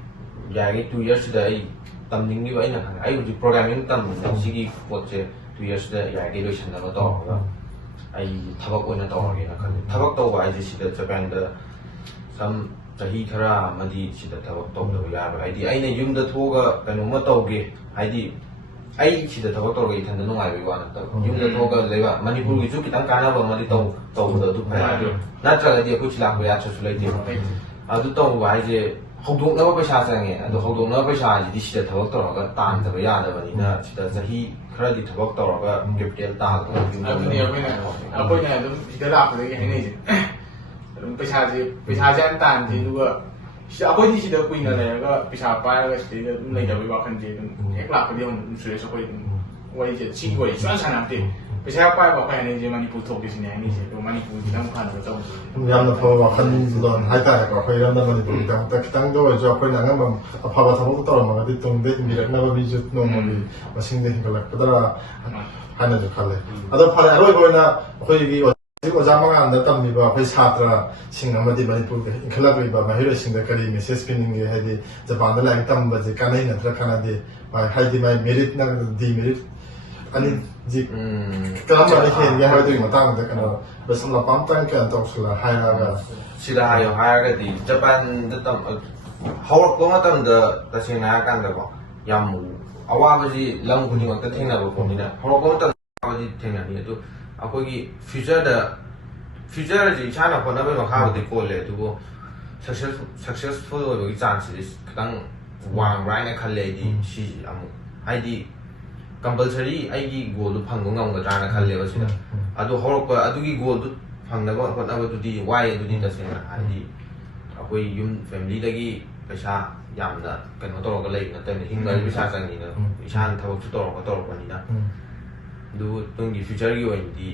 ꯌꯥꯔꯤꯉꯩ 2 yearsꯁꯤꯗ ꯑꯩ ꯇꯝꯅꯤꯡꯉꯤꯕ ꯑꯩꯅ ꯈꯪꯉꯦ ꯑꯩ ꯍꯧꯖꯤꯛ ꯄ꯭ꯔꯣꯒ꯭ꯔꯥꯃꯤꯡ ꯇꯝꯕꯅ ꯁꯤꯒꯤ ꯄꯣꯠꯁꯦ 2 yearsꯁꯤꯗ ꯌꯥꯔꯤꯉꯩ ꯂꯣꯏꯁꯤꯟꯅꯕ ꯇꯧꯔꯒ ꯑꯩ ꯊꯕꯛ ꯑꯣꯏꯅ ꯇꯧꯔꯒꯦꯅ ꯈꯜꯂꯤ ꯊꯕꯛ ꯇꯧꯕ ꯍꯥꯏꯁꯦ ꯁꯤꯗ ꯖꯄꯥꯟꯗ ꯁꯝ ꯆꯍꯤ ꯈꯔ ꯑꯃꯗꯤ ꯁꯤꯗ ꯊꯕꯛ ꯇꯧꯗꯕ ꯌꯥꯔꯣꯏ ꯍꯥꯏꯗꯤ ꯑꯩꯅ ꯌꯨꯝꯗ ꯊꯣꯛꯑꯒ ꯀꯩꯅꯣꯝꯃ ꯇꯧꯒꯦ ꯍꯥꯏꯗꯤ ꯑꯩ ꯁꯤꯗ ꯊꯕꯛ ꯇꯧꯔꯒ ꯏꯊꯟꯗ ꯅꯨꯡꯉꯥꯏꯕꯒꯤ ꯋꯥ ꯅꯠꯇꯕ ꯌꯨꯝꯗ ꯊꯣꯛꯑꯒ ꯂꯩꯕ ꯃꯅꯤꯄꯨꯔꯒꯤꯁꯨ ꯈꯤꯇꯪ ꯀꯥꯟꯅꯕ ꯑꯃꯗꯤ ꯇꯧꯕꯗ ꯑꯗꯨ ꯐꯩ ꯑꯗꯨ ꯅꯠꯇ꯭ꯔꯒꯗꯤ ꯑꯩꯈꯣꯏ ꯁꯤ ꯂꯥꯛꯄ ꯌꯥꯗ꯭ꯔꯁꯨ ꯂꯩꯇꯦ ꯑꯗꯨ ꯇꯧꯕ ꯍꯥꯏꯁꯦ ꯍꯧꯗꯣꯛꯅꯕ ꯄꯩꯁꯥ ꯆꯪꯉꯦ ꯑꯗꯣ ꯍꯧꯗꯣꯛꯅꯕ ꯄꯩꯁꯥꯁꯤꯗꯤ ꯁꯤꯗ ꯊꯕꯛ ꯇꯧꯔꯒ ꯇꯥꯟꯗꯕ ꯌꯥꯗꯕꯅꯤꯅ ꯁꯤꯗ ꯆꯍꯤ ꯈꯔꯗꯤ ꯊꯕꯛ ꯇꯧꯔꯒ ꯀꯦꯄꯤꯇꯦꯜ ꯇꯥꯜꯂꯒ ꯑꯗꯨꯅꯤ ꯑꯩꯈꯣꯏꯅ ꯑꯗꯨꯝ ꯁꯤꯗ ꯂꯥꯛꯄꯗꯒꯤ ꯍꯥꯏꯅꯩꯁꯦ ꯑꯗꯨꯝ ꯄꯩꯁꯥꯁꯦ ꯌꯥꯝ ꯇꯥꯟꯗꯦ ꯑꯗꯨꯒ ꯑꯩꯈꯣꯏꯗꯤ ꯁꯤꯗ ꯀꯨꯏꯅ ꯂꯩꯔꯒ ꯄꯩꯁꯥ ꯄꯥꯏꯔꯒ ꯁꯤꯗꯩꯗ ꯑꯗꯨꯝ ꯂꯩꯇꯕꯒꯤ ꯋꯥꯈꯜꯁꯦ ꯑꯗꯨꯝ ꯍꯦꯛ ꯂꯥꯛꯄꯗꯤ ꯑꯗꯨꯝ ꯁꯨꯔꯦꯁ ꯑꯩꯈꯣꯏ ꯑꯗꯨꯝ ꯋꯥꯔꯤꯁꯦ ꯁꯤꯒꯤ ꯋꯥꯔꯤ ꯁꯨꯡꯁꯥꯟ ꯁꯥꯟꯅꯔꯛꯇꯦ ꯄꯩꯁꯥ ꯄꯥꯏꯕ ꯑꯩꯈꯣꯏ ꯍꯥꯏꯅꯩꯁꯦ ꯃꯅꯤꯄꯨꯔ ꯊꯣꯛꯀꯦꯁꯤꯅꯦ ꯍꯥꯏꯅꯩꯁꯦ ꯑꯗꯨꯒ ꯃꯅꯤꯄꯨꯔ ꯈꯤꯇꯪ ꯐꯅꯕ ꯇꯧꯕꯁꯦ ꯌꯥꯝꯅ ꯐꯕ ꯋꯥꯈꯜꯂꯣꯟ ꯍꯥꯏꯇꯥꯔꯦꯀꯣ ꯑꯩꯈꯣꯏꯔꯣꯝꯗ ꯃꯅꯤꯄꯨꯔꯒꯤꯗꯃꯛꯇ ꯈꯤꯇꯪꯗ ꯑꯣꯏꯔꯁꯨ ꯑꯩꯈꯣꯏꯅ ꯑꯉꯝꯕ ꯑꯐꯕ ꯊꯕꯛꯇꯨ ꯇꯧꯔꯝꯃꯒꯗꯤ ꯇꯨꯡꯗ ꯏꯟꯕꯤꯔꯛꯅꯕ ꯃꯤꯁꯨ ꯅꯣꯡꯃꯒꯤ ꯃꯁꯤꯡꯗ ꯍꯦꯟꯒꯠꯂꯛꯀꯗ꯭ꯔꯥ ꯍꯥꯏꯅꯁꯨ ꯈꯜꯂꯦ ꯑꯗꯣ ꯐꯔꯦ ꯑꯔꯣꯏꯕ ꯑꯣꯏꯅ ꯑꯩꯈꯣꯏꯒꯤ ꯑꯣꯖꯥ ꯃꯉꯥꯜꯗ ꯇꯝꯃꯤꯕ ꯑꯩꯈꯣꯏ ꯁꯥꯇ꯭ꯔꯁꯤꯡ ꯑꯃꯗꯤ ꯃꯅꯤꯄꯨꯔꯗ ꯏꯟꯈꯠꯂꯛꯂꯤꯕ ꯃꯍꯩꯔꯣꯏꯁꯤꯡꯗ ꯀꯔꯤ ꯃꯦꯁꯦꯖ ꯄꯤꯅꯤꯡꯒꯦ ꯍꯥꯏꯗꯤ ꯖꯄꯥꯟꯗ ꯂꯥꯏꯔꯤꯛ ꯇꯝꯕꯁꯦ ꯀꯥꯟꯅꯩ ꯅꯠꯇ꯭ꯔꯒ ꯀꯥꯟꯅꯗꯦ ꯍꯥꯏꯗꯤ ꯃꯥꯏ ꯃꯦꯔꯤꯠ ꯅꯠꯇ꯭ꯔꯒ ꯗꯤꯃꯦꯔꯤꯠ ꯑꯅꯤꯁꯤ ꯀꯔꯝꯕꯅ ꯍꯦꯟꯒꯦ ꯍꯥꯏꯕꯗꯨꯒꯤ ꯃꯇꯥꯡꯗ ꯀꯩꯅꯣ ꯂꯄꯥ ꯑꯝꯇꯪ ꯀꯩꯅꯣ ꯇꯧꯁꯤꯜꯂ ꯍꯥꯏꯔꯒ ꯁꯤꯗ ꯍꯥꯏꯌꯣ ꯍꯥꯏꯔꯒꯗꯤ ꯖꯄꯥꯟꯗ ꯍꯧꯔꯛꯄ ꯃꯇꯝꯗ ꯇꯁꯦꯡꯅ ꯍꯥꯏꯔꯀꯥꯟꯗꯀꯣ ꯌꯥꯝ ꯑꯋꯥꯕꯁꯤ ꯂꯝ ꯈꯨꯗꯤꯡꯃꯛꯇ ꯊꯦꯡꯅꯕ ꯄꯣꯠꯅꯤꯅ ꯍꯧꯔꯛꯄ ꯃꯇꯝꯗ ꯑꯋꯥꯕꯁꯤ ꯊꯦꯡꯅꯅꯤ ꯑꯗꯨ ꯑꯩꯈꯣꯏꯒꯤ ꯐ꯭ꯌꯨꯆꯔꯁꯤ ꯏꯁꯥꯅ ꯍꯣꯠꯅꯕꯒꯤ ꯃꯈꯥꯕꯨꯗꯤ ꯄꯣꯜꯂꯦ ꯑꯗꯨꯕꯨ ꯁꯛꯁꯦꯁꯐꯨꯜ ꯑꯣꯏꯕꯒꯤ ꯆꯥꯟꯁꯁꯤꯗꯤ ꯈꯤꯇꯪ ꯋꯥꯡꯕ꯭ꯔꯥ ꯍꯥꯏꯅ ꯈꯜꯂꯦ ꯑꯩꯗꯤ ꯁꯤꯁꯤ ꯑꯃꯨꯛ ꯍꯥꯏꯗꯤ ꯀꯝꯄꯜꯁꯔꯤ ꯑꯩꯒꯤ ꯒꯣꯜꯗꯨ ꯐꯪꯕ ꯉꯝꯒꯗ꯭ꯔꯥꯅ ꯈꯜꯂꯦꯕ ꯁꯤꯗ ꯑꯗꯨ ꯍꯧꯔꯛꯄ ꯑꯗꯨꯒꯤ ꯒꯣꯜꯗꯨ ꯐꯪꯅꯕ ꯍꯣꯠꯅꯕꯗꯨꯗꯤ ꯋꯥꯏ ꯑꯗꯨꯗꯤ ꯇꯁꯦꯡꯅ ꯍꯥꯏꯗꯤ ꯑꯩꯈꯣꯏ ꯌꯨꯝ ꯐꯦꯃꯤꯂꯤꯗꯒꯤ ꯄꯩꯁꯥ ꯌꯥꯝꯅ ꯀꯩꯅꯣ ꯇꯧꯔꯒ ꯂꯩꯕ ꯅꯠꯇꯕꯅꯤꯅ ꯍꯤꯡꯕꯗꯤ ꯄꯩꯁꯥ ꯆꯪꯉꯤꯅ ꯏꯁꯥꯅ ꯊꯕꯛꯁꯨ ꯇꯧꯔꯛꯄꯅꯤꯅ ꯑꯗꯨ ꯇꯨꯡꯒꯤ ꯐ꯭ꯌꯨꯆꯔꯒꯤ ꯑꯣꯏꯅꯗꯤ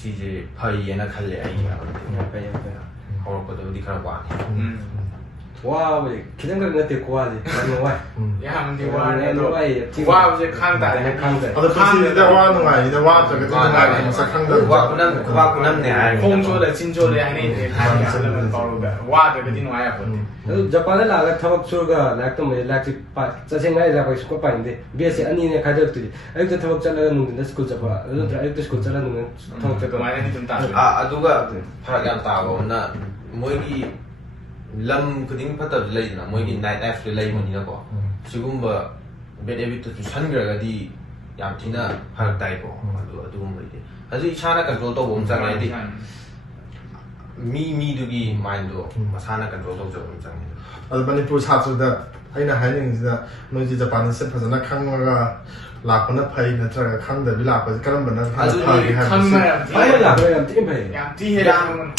ꯁꯤꯁꯦ ꯐꯩꯌꯦꯅ ꯈꯜꯂꯦ ꯑꯩꯒꯤ ꯍꯧꯔꯛꯄꯗꯕꯨꯗꯤ ꯈꯔ ꯋꯥꯅꯤ 와우지 기존 거 같아 고아지 너무 와 ꯌꯥꯝꯗꯤ ꯋꯥꯔꯦ ꯑꯗꯣ ꯋꯥꯕꯁꯦ ꯈꯥꯡ ꯇꯥꯔꯦ ꯑꯗꯣ ꯄꯨꯟꯁꯤꯁꯤꯗ ꯋꯥ ꯅꯨꯡꯉꯥꯏꯔꯤꯗ ꯋꯥꯗ꯭ꯔꯒꯗꯤ ꯅꯨꯡꯉꯥꯏꯔꯤ ꯃꯁꯛ ꯈꯪꯗꯕ ꯈꯨꯕꯥꯛ ꯈꯨꯅꯝꯅꯦ ꯍꯥꯏꯔꯒ ꯈꯣꯡ ꯆꯣꯠꯂꯦ ꯆꯤꯟ ꯆꯣꯠꯂꯦ ꯍꯥꯏꯅꯩꯁꯦ ꯊꯥꯏꯅ ꯑꯍꯜ ꯇꯧꯔꯒ ꯋꯥꯗ꯭ꯔꯒꯗꯤ ꯅꯨꯡꯉꯥꯏ ꯌꯥꯄꯣꯠꯇꯦ ꯑꯗꯨ ꯖꯄꯥꯟꯗ ꯂꯥꯛꯑꯒ ꯊꯕꯛ ꯁꯨꯔꯒ ꯂꯥꯏꯔꯤꯛ ꯇꯝꯕꯁꯦ ꯂꯥꯏꯔꯤꯛꯁꯦ ꯇꯁꯦꯡꯅ ꯍꯥꯏꯔꯗꯤ ꯑꯩꯈꯣꯏ ꯁꯨꯡꯄꯥ ꯄꯥꯅꯤꯡꯗꯦ ꯕꯦꯁꯁꯦ ꯑꯅꯤꯅꯦ ꯈꯥꯏꯗꯣꯛꯇꯣꯏꯁꯦ ꯑꯌꯨꯛꯇ ꯊꯕꯛ ꯆꯠꯂꯒ ꯅꯨꯡꯊꯤꯟꯗ ꯁ꯭ꯀꯨꯜ ꯆꯠꯄ ꯑꯗꯨ ꯅꯠꯇ꯭ꯔꯒ ꯑꯌꯨꯛꯇ ꯁ꯭ꯀꯨꯜ ꯆꯠꯂꯒ ꯅꯨꯡꯊꯤꯟ ꯊꯕꯛ ꯆꯠꯄ ꯑꯗꯨꯃꯥꯏꯅꯗꯤ ꯑꯗꯨꯝ ꯇꯥꯗꯣꯏꯅꯤ ꯑꯗꯨꯒ ꯐꯔꯛ ꯌꯥꯝ ꯇꯥꯕ ꯑꯃꯅ ꯃꯣꯏꯒꯤ ꯂꯝ ꯈꯨꯗꯤꯡ ꯐꯠꯇꯕꯁꯨ ꯂꯩꯗꯅ ꯃꯣꯏꯒꯤ ꯅꯥꯏꯠ ꯂꯥꯏꯐꯁꯨ ꯂꯩꯕꯅꯤꯅꯀꯣ ꯁꯤꯒꯨꯝꯕ ꯕꯦꯗ ꯍꯦꯕꯤꯠꯇꯨ ꯆꯨꯁꯟꯈ꯭ꯔꯒꯗꯤ ꯌꯥꯝ ꯊꯤꯅ ꯐꯔꯛ ꯇꯥꯏꯀꯣ ꯑꯗꯨꯒꯨꯝꯕꯗꯤ ꯍꯧꯖꯤꯛ ꯏꯁꯥꯅ ꯀꯟꯇ꯭ꯔꯣꯜ ꯇꯧꯕ ꯑꯃ ꯆꯪꯉꯦ ꯍꯥꯏꯗꯤ ꯃꯤꯗꯨꯒꯤ ꯃꯥꯏꯟꯗꯣ ꯃꯁꯥꯅ ꯀꯟꯇ꯭ꯔꯣꯜ ꯇꯧꯖꯕ ꯑꯃ ꯆꯪꯉꯦ ꯑꯗꯣ ꯃꯅꯤꯄꯨꯔ ꯁꯥꯇ꯭ꯔꯗ ꯑꯩꯅ ꯍꯥꯏꯅꯤꯡꯉꯤꯁꯤꯅ ꯅꯣꯏꯁꯤ ꯖꯄꯥꯅꯤꯁꯁꯦ ꯐꯖꯅ ꯈꯪꯉꯒ ꯂꯥꯛꯄꯅ ꯐꯩ ꯅꯠꯇ꯭ꯔꯒ ꯈꯪꯗꯕꯤ ꯂꯥꯛꯄꯁꯤ ꯀꯔꯝꯕꯅ ꯍꯦꯟꯅ ꯐꯒꯦ ꯈꯪꯕ ꯍꯥꯏꯕꯁꯤ ꯌꯥꯝ ꯊꯤ ꯑꯩꯅ ꯂꯥꯛꯄ ꯌꯥꯝ ꯊꯤꯅ ꯐꯩ ꯌꯥꯝ ꯊꯤ ꯍꯦꯜꯂꯦ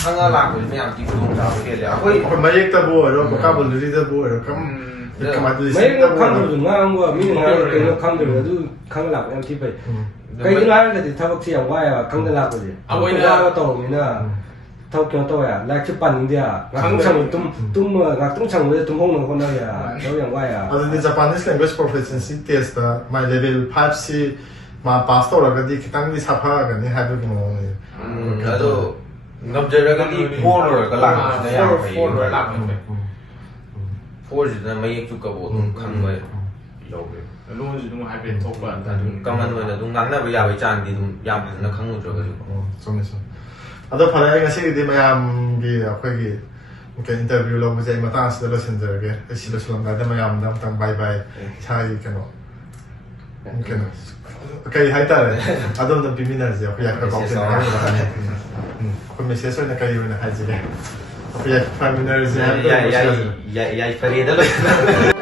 ꯈꯪꯉ ꯂꯥꯛꯄꯁꯤꯅ ꯌꯥꯝ ꯊꯤ ꯈꯨꯗꯣꯡꯆꯥꯕ ꯍꯦꯜꯂꯦ ꯑꯩꯈꯣꯏ ꯑꯩꯈꯣꯏ ꯃꯌꯦꯛꯇꯕꯨ ꯑꯣꯏꯔꯣ ꯕꯣꯀꯥꯕꯨꯂꯔꯤꯗꯕꯨ ꯑꯣꯏꯔꯣ ꯀꯃꯥꯏꯅ ꯃꯌꯦꯛꯅ ꯈꯪꯗ꯭ꯔꯁꯨ ꯉꯥꯡꯕ ꯃꯤꯅ ꯉꯥꯡꯕ ꯀꯩꯅꯣ ꯈꯪꯗ꯭ꯔꯁꯨ ꯑꯗꯨ ꯈꯪꯉ ꯂꯥꯛꯄ ꯌꯥꯝ ꯊꯤ ꯐꯩ ꯀꯩꯒꯤꯅꯣ ꯍꯥꯏꯔꯒꯗꯤ ꯊꯕꯛꯁꯤ ꯌꯥꯝ ꯋꯥꯏꯑꯦꯕ ꯈꯪꯗ ꯂꯥꯛꯄꯁꯦ ꯑꯩꯈꯣꯏꯅ ꯇꯧꯔꯕꯅꯤ나 ꯊꯕꯛ ꯀꯩꯅꯣ ꯇꯧꯋꯦ ꯂꯥꯏꯔꯤꯛꯁꯨ ꯄꯥꯅꯤꯡꯗꯦ ꯉꯥꯛꯇꯪ ꯁꯪꯕ ꯉꯥꯛꯇꯪ ꯁꯪꯕꯗ ꯇꯨꯝꯍꯧꯅꯕ ꯍꯣꯠꯅꯔꯦ ꯊꯕꯛ ꯌꯥꯝ ꯋꯥꯏꯑꯦ ꯑꯗꯨꯗꯤ ꯖꯄꯥꯅꯤꯁ ꯂꯦꯡꯒ꯭ꯋꯦꯖ ꯄ꯭ꯔꯣꯐꯦꯁꯟꯁꯤ ꯇꯦꯁꯇ ꯃꯥꯏ ꯂꯦꯚꯦꯜ 5ꯁꯤ ꯃꯥ ꯄꯥꯁ ꯇꯧꯔꯒꯗꯤ ꯈꯤꯇꯪꯗꯤ ꯁꯥꯐꯒꯅꯤ ꯍꯥꯏꯕꯒꯤ ꯃꯑꯣꯡꯅꯤ ꯑꯗꯣ ꯉꯝꯖꯔꯒꯗꯤ 4 ꯂꯣꯏꯔꯒ ꯂꯥꯛꯄꯁꯤꯅ ꯌꯥꯝ ꯐꯩ 4ꯁꯤꯗꯅ ꯃꯌꯦꯛ ꯆꯨꯛꯀꯕꯨ ꯑꯗꯨꯝ ꯈꯪꯕ ꯌꯧꯋꯦ ꯂꯣꯟꯁꯨ ꯑꯗꯨꯝ ꯍꯥꯏꯐꯦꯠ ꯊꯣꯛꯄ ꯑꯗꯨꯝ ꯀꯃꯟ ꯑꯣꯏꯅ ꯑꯗꯨꯝ ꯉꯥꯡꯅꯕ ꯌꯥꯕꯒꯤ ꯆꯥꯡꯗꯤ ꯑꯗꯨꯝ ꯌꯥꯝ ꯐꯖꯅ ꯈꯪꯉꯨꯗ꯭ꯔꯒꯁꯨ ꯆꯨꯝꯃꯦ ꯆꯨꯝꯃꯦ ꯑꯗꯣ ꯐꯔꯦ ꯑꯩ ꯉꯁꯤꯒꯤꯗꯤ ꯃꯌꯥꯝꯒꯤ ꯑꯩꯈꯣꯏꯒꯤ ꯏꯟꯇꯔꯚꯤꯌꯨ ꯂꯧꯕꯁꯦ ꯑꯩ ꯃꯇꯥꯡ ꯑꯁꯤꯗ ꯂꯣꯏꯁꯤꯟꯖꯔꯒꯦ ꯑꯩ ꯁꯤ ꯂꯣꯏꯁꯤꯜꯂꯝꯗꯥꯏꯗ ꯃꯌꯥꯝꯗ ꯑꯃꯨꯛꯇꯪ ꯕꯥꯏ ꯕꯥꯏ ꯏꯁꯥꯒꯤ ꯀꯩꯅꯣ ꯀꯩ ꯍꯥꯏꯇꯥꯔꯦ ꯑꯗꯣꯝꯗ ꯄꯤꯃꯤꯟꯅꯔꯁꯦ ꯑꯩꯈꯣꯏ ꯌꯥꯏꯐ ꯄꯥꯎꯖꯦꯜ ꯑꯩꯈꯣꯏ ꯃꯦꯁꯦꯖ ꯑꯣꯏꯅ ꯀꯔꯤ ꯑꯣꯏꯅ ꯍꯥꯏꯁꯤꯒꯦ ꯑꯩꯈꯣꯏ ꯌꯥꯏꯐ ꯄꯥꯏꯃꯤꯟꯅꯔꯁꯦ ꯌꯥꯏꯐꯔꯦꯗ ꯂꯣꯏꯅ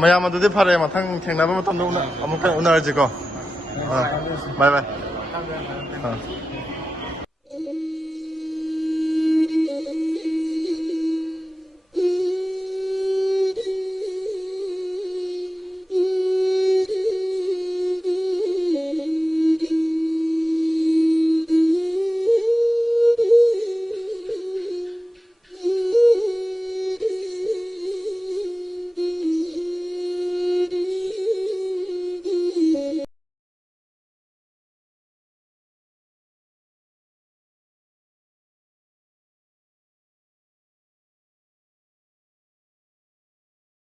ꯃꯌꯥꯝ ꯑꯗꯨꯗꯤ ꯐꯔꯦ ꯃꯊꯪ ꯊꯦꯡꯅꯕ ꯃꯇꯝꯗ ꯑꯃꯨꯛꯀ ꯎꯅꯔꯁꯤꯀꯣ ꯕꯥꯏ ꯕꯥꯏ